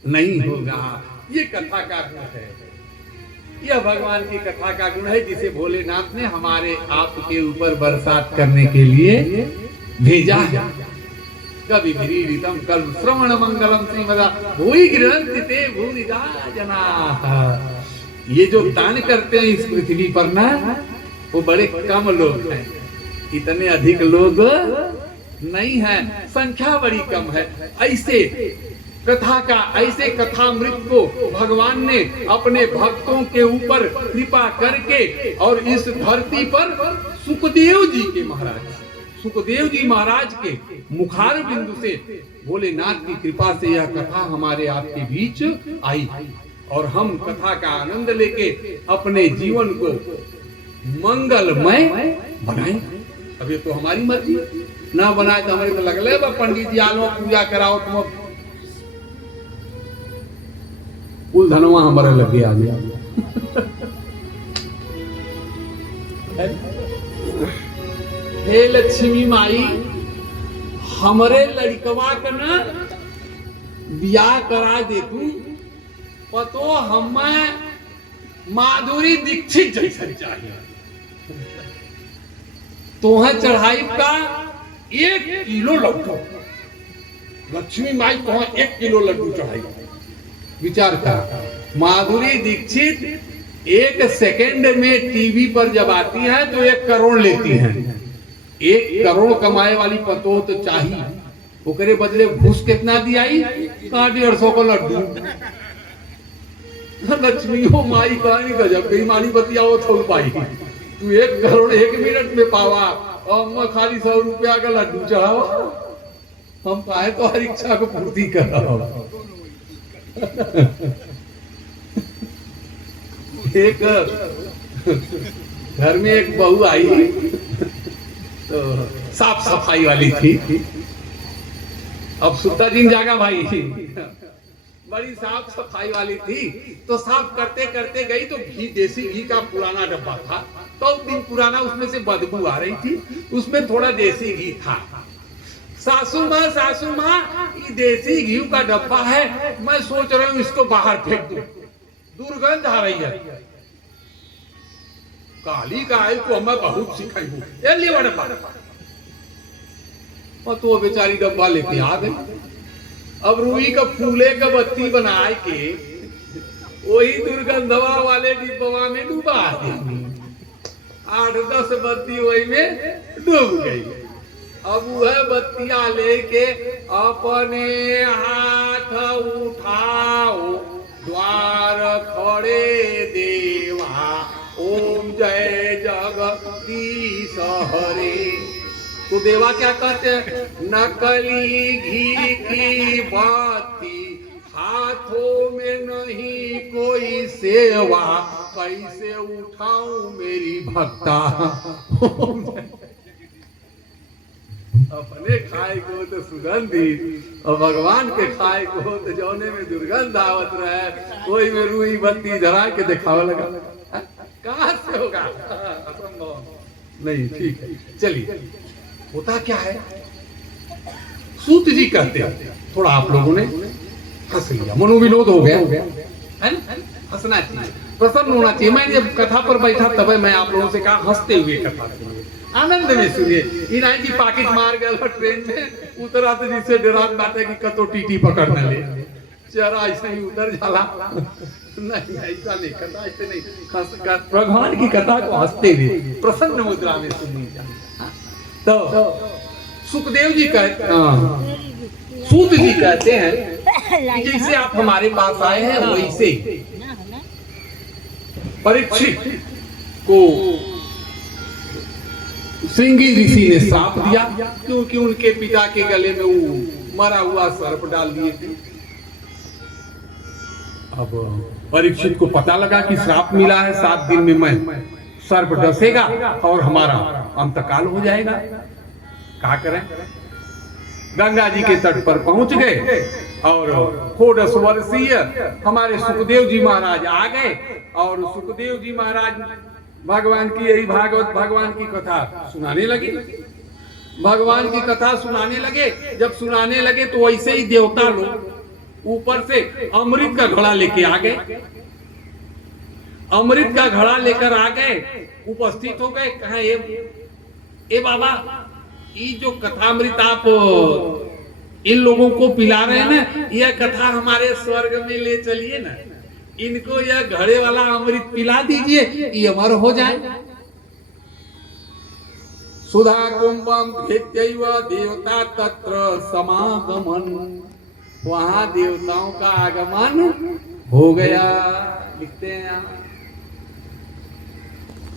नहीं होगा। ये कथा का गुण है, यह भगवान की कथा का गुण है जिसे भोलेनाथ ने हमारे आपके ऊपर बरसात करने के लिए भेजा है। कवि गिरीरितम कल श्रवण मंगलम श्रीमदा भूइ गृहन्ति ते भूरिदा जनाः। ये जो दान करते हैं इस पृथ्वी पर ना, वो बड़े कम लोग हैं, इतने अधिक लोग नहीं हैं, संख्या बड़ी कम है। ऐसे कथा का, ऐसे कथामृत को भगवान ने अपने भक्तों के ऊपर कृपा करके और इस धरती पर सुखदेव जी के महाराज, सुखदेव जी महाराज के मुखार बिंदु से भोलेनाथ की कृपा से यह कथा हमारे आपके बीच आई और हम कथा का आनंद लेके अपने जीवन को मंगलमय बनाए। अब ये तो हमारी मर्जी, ना बनाए तो हमारे तो लगले पंडित जी आलो पूजा कराओ तुम कुल धनवा हमारा लग गया। हे लक्ष्मी माई, हमरे लड़कवा का ना ब्याह करा दे तू, पतो हमें माधुरी दीक्षित जैसा चाहिए। तो है चढ़ाई का 1 किलो लड्डू, लक्ष्मी माई तो 1 किलो लड्डू चढ़ाई। विचार कर, माधुरी दीक्षित 1 सेकंड में टीवी पर जब आती है तो 1 करोड़ लेती हैं। 1 करोड़ कमाए वाली पतो तो चाहिए, ओकरे बदले घूस कितना दिया? 150 का लड्डू। लक्ष्मी हो माई कहानी गजब बेईमानी बतियाओ थोड़ पाई। तू 1 करोड़ 1 मिनट में पावा और मैं खाली 100 रुपया का लड्डू चढ़ाओ, हम पाए तो हर इच्छा को पूर्ति कराओ। एक घर में एक बहू आई तो साफ सफाई वाली थी। अब सुता दिन जागा भाई, बड़ी साफ सफाई वाली थी तो साफ करते करते गई तो घी, देसी घी का पुराना डब्बा था, तो दिन पुराना, उसमें से बदबू आ रही थी, उसमें थोड़ा देसी घी था। सासू माँ ये देसी घी का डब्बा है, मैं सोच रही हूँ इसको बाहर फेंक दूं, दुर्गंध आ रही है। काली गाय को मैं बहुत सिखाई हूँ, ये लिए डब्बा। तो बेचारी डब्बा लेके आ गई। अब रुई का फूले का बत्ती बनाए के वही दुर्गंधवा वाले डिब्बा में डूबा दी। 8-10 बत्ती वही में डूब गई। अब वह बत्तियां लेके अपने हाथ उठाओ, द्वार खड़े देवा, ओम जय जगदीश हरे। तो देवा क्या कहते हैं? नकली घी की बाती, हाथों में नहीं कोई सेवा, कैसे उठाऊं मेरी भक्ता। अपने खाए को तो सुगंधित और भगवान के खाए को तो जौने में दुर्गंध आवत रहे, कोई में रुई बत्ती जरा के दिखावा लगा। कहां से होगा? असंभव नहीं। ठीक है, चलिए। होता क्या है, सूत जी कहते हैं, थोड़ा आप लोगों ने हंस लिया, मनोविनोद हो गया है ना? हंसना चाहिए, प्रसन्न होना चाहिए। मैं जब कथा पर बैठा तब मैं आप लोगों से कहा हंसते हुए कथा सुनिए, आनंद में सुनिए। इनाई जी पाकिट मार गया ट्रेन में, उतरा तो जिससे डरात बात है कि कतो टीटी पकड़ न ले, चरा ऐसा ही उतर जाला। नहीं, ऐसा नहीं, कथा ऐसे नहीं, भगवान की कथा को हंसते हुए प्रसन्न मुद्रा में सुननी चाहिए। तो सुखदेव जी कहते, सूत जी कहते हैं जैसे आप हमारे पास आए हैं वैसे परीक्षित को श्रृंगी ऋषि ने श्राप दिया, क्योंकि उनके पिता के गले में वो मरा हुआ सर्प डाल दिए थे। अब परीक्षित को पता लगा कि श्राप मिला है, 7 दिन में मैं सर्प डसेगा और हमारा अंतकाल हो जाएगा। क्या करें? गंगा जी के तट पर पहुंच गए और 14 वर्षीय हमारे सुखदेव जी महाराज आ गए और सुखदेव जी महाराज भगवान की यही भागवत भगवान की कथा सुनाने लगे। भगवान की कथा सुनाने लगे। जब सुनाने लगे तो वैसे ही देवता लोग ऊपर से अमृत का घड़ा लेके आ गए। अमृत का घड़ा लेकर आ गए, उपस्थित हो गए। कहा ए बाबा, ये जो कथामृत आप इन लोगों को पिला रहे हैं ना, यह कथा हमारे स्वर्ग में ले चलिए ना, इनको यह घड़े वाला अमृत पिला दीजिए, ये अमर हो जाए। सुधा कुंभम भेत्यैव देवता तत्र समागमन, वहां देवताओं का आगमन हो गया। लिखते हैं यहाँ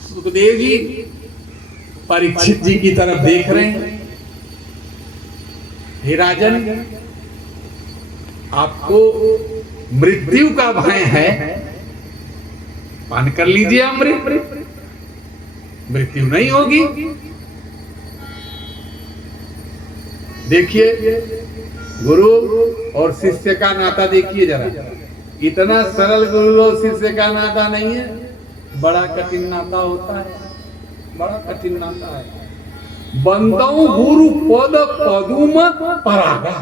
सुखदेव जी परीक्षित जी की तरफ देख रहे हैं। हे राजन, आपको मृत्यु का भय है, पान कर लीजिए अमृत, मृत्यु नहीं होगी। देखिए गुरु और शिष्य का नाता देखिए जरा, इतना सरल गुरु और शिष्य का नाता नहीं है, बड़ा कठिन नाता होता है, बड़ा कठिन नाता है। बंदौ गुरु पद पदुम परागा,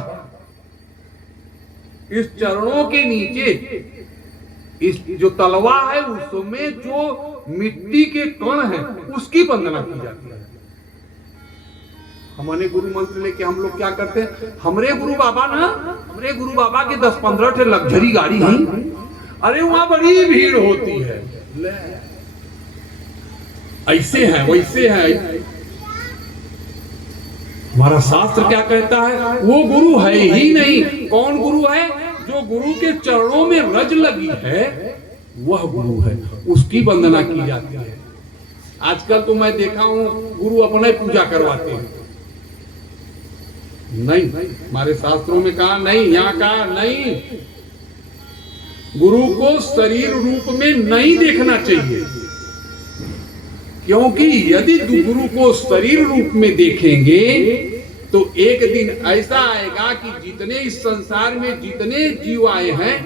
इस चरणों के नीचे इस जो तलवा है उसमें जो मिट्टी के कण है उसकी वंदना की जाती है। हमारे गुरु मंत्र लेके हम लोग क्या करते हैं, हमरे गुरु बाबा के 10-15 ठे लग्जरी गाड़ी है, अरे वहां बड़ी भीड़ होती है, ऐसे है वैसे है। हमारा शास्त्र क्या कहता है, वो गुरु है ही नहीं। कौन गुरु है? जो गुरु के चरणों में रज लगी है वह गुरु है, उसकी वंदना की जाती है। आजकल तो मैं देखा हूं गुरु अपने पूजा करवाते हैं। नहीं, हमारे शास्त्रों में कहा नहीं, यहाँ कहा नहीं, गुरु को शरीर रूप में नहीं देखना चाहिए, क्योंकि यदि गुरु को शरीर रूप में देखेंगे तो एक दिन ऐसा आएगा कि जितने इस संसार में जितने जीव आए हैं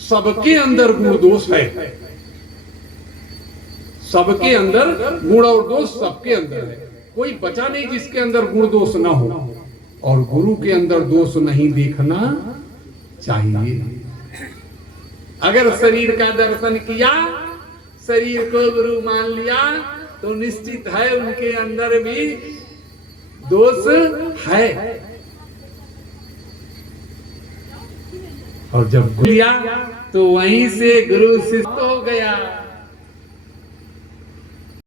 सबके अंदर गुण दोष है, सबके अंदर गुण और दोष सबके अंदर है, कोई बचा नहीं जिसके अंदर गुण दोष ना हो। और गुरु के अंदर दोष नहीं देखना चाहिए। अगर शरीर का दर्शन किया, शरीर को गुरु मान लिया, तो निश्चित है उनके अंदर भी दोष है। और जब लिया तो वहीं से गुरु शिष्य हो गया।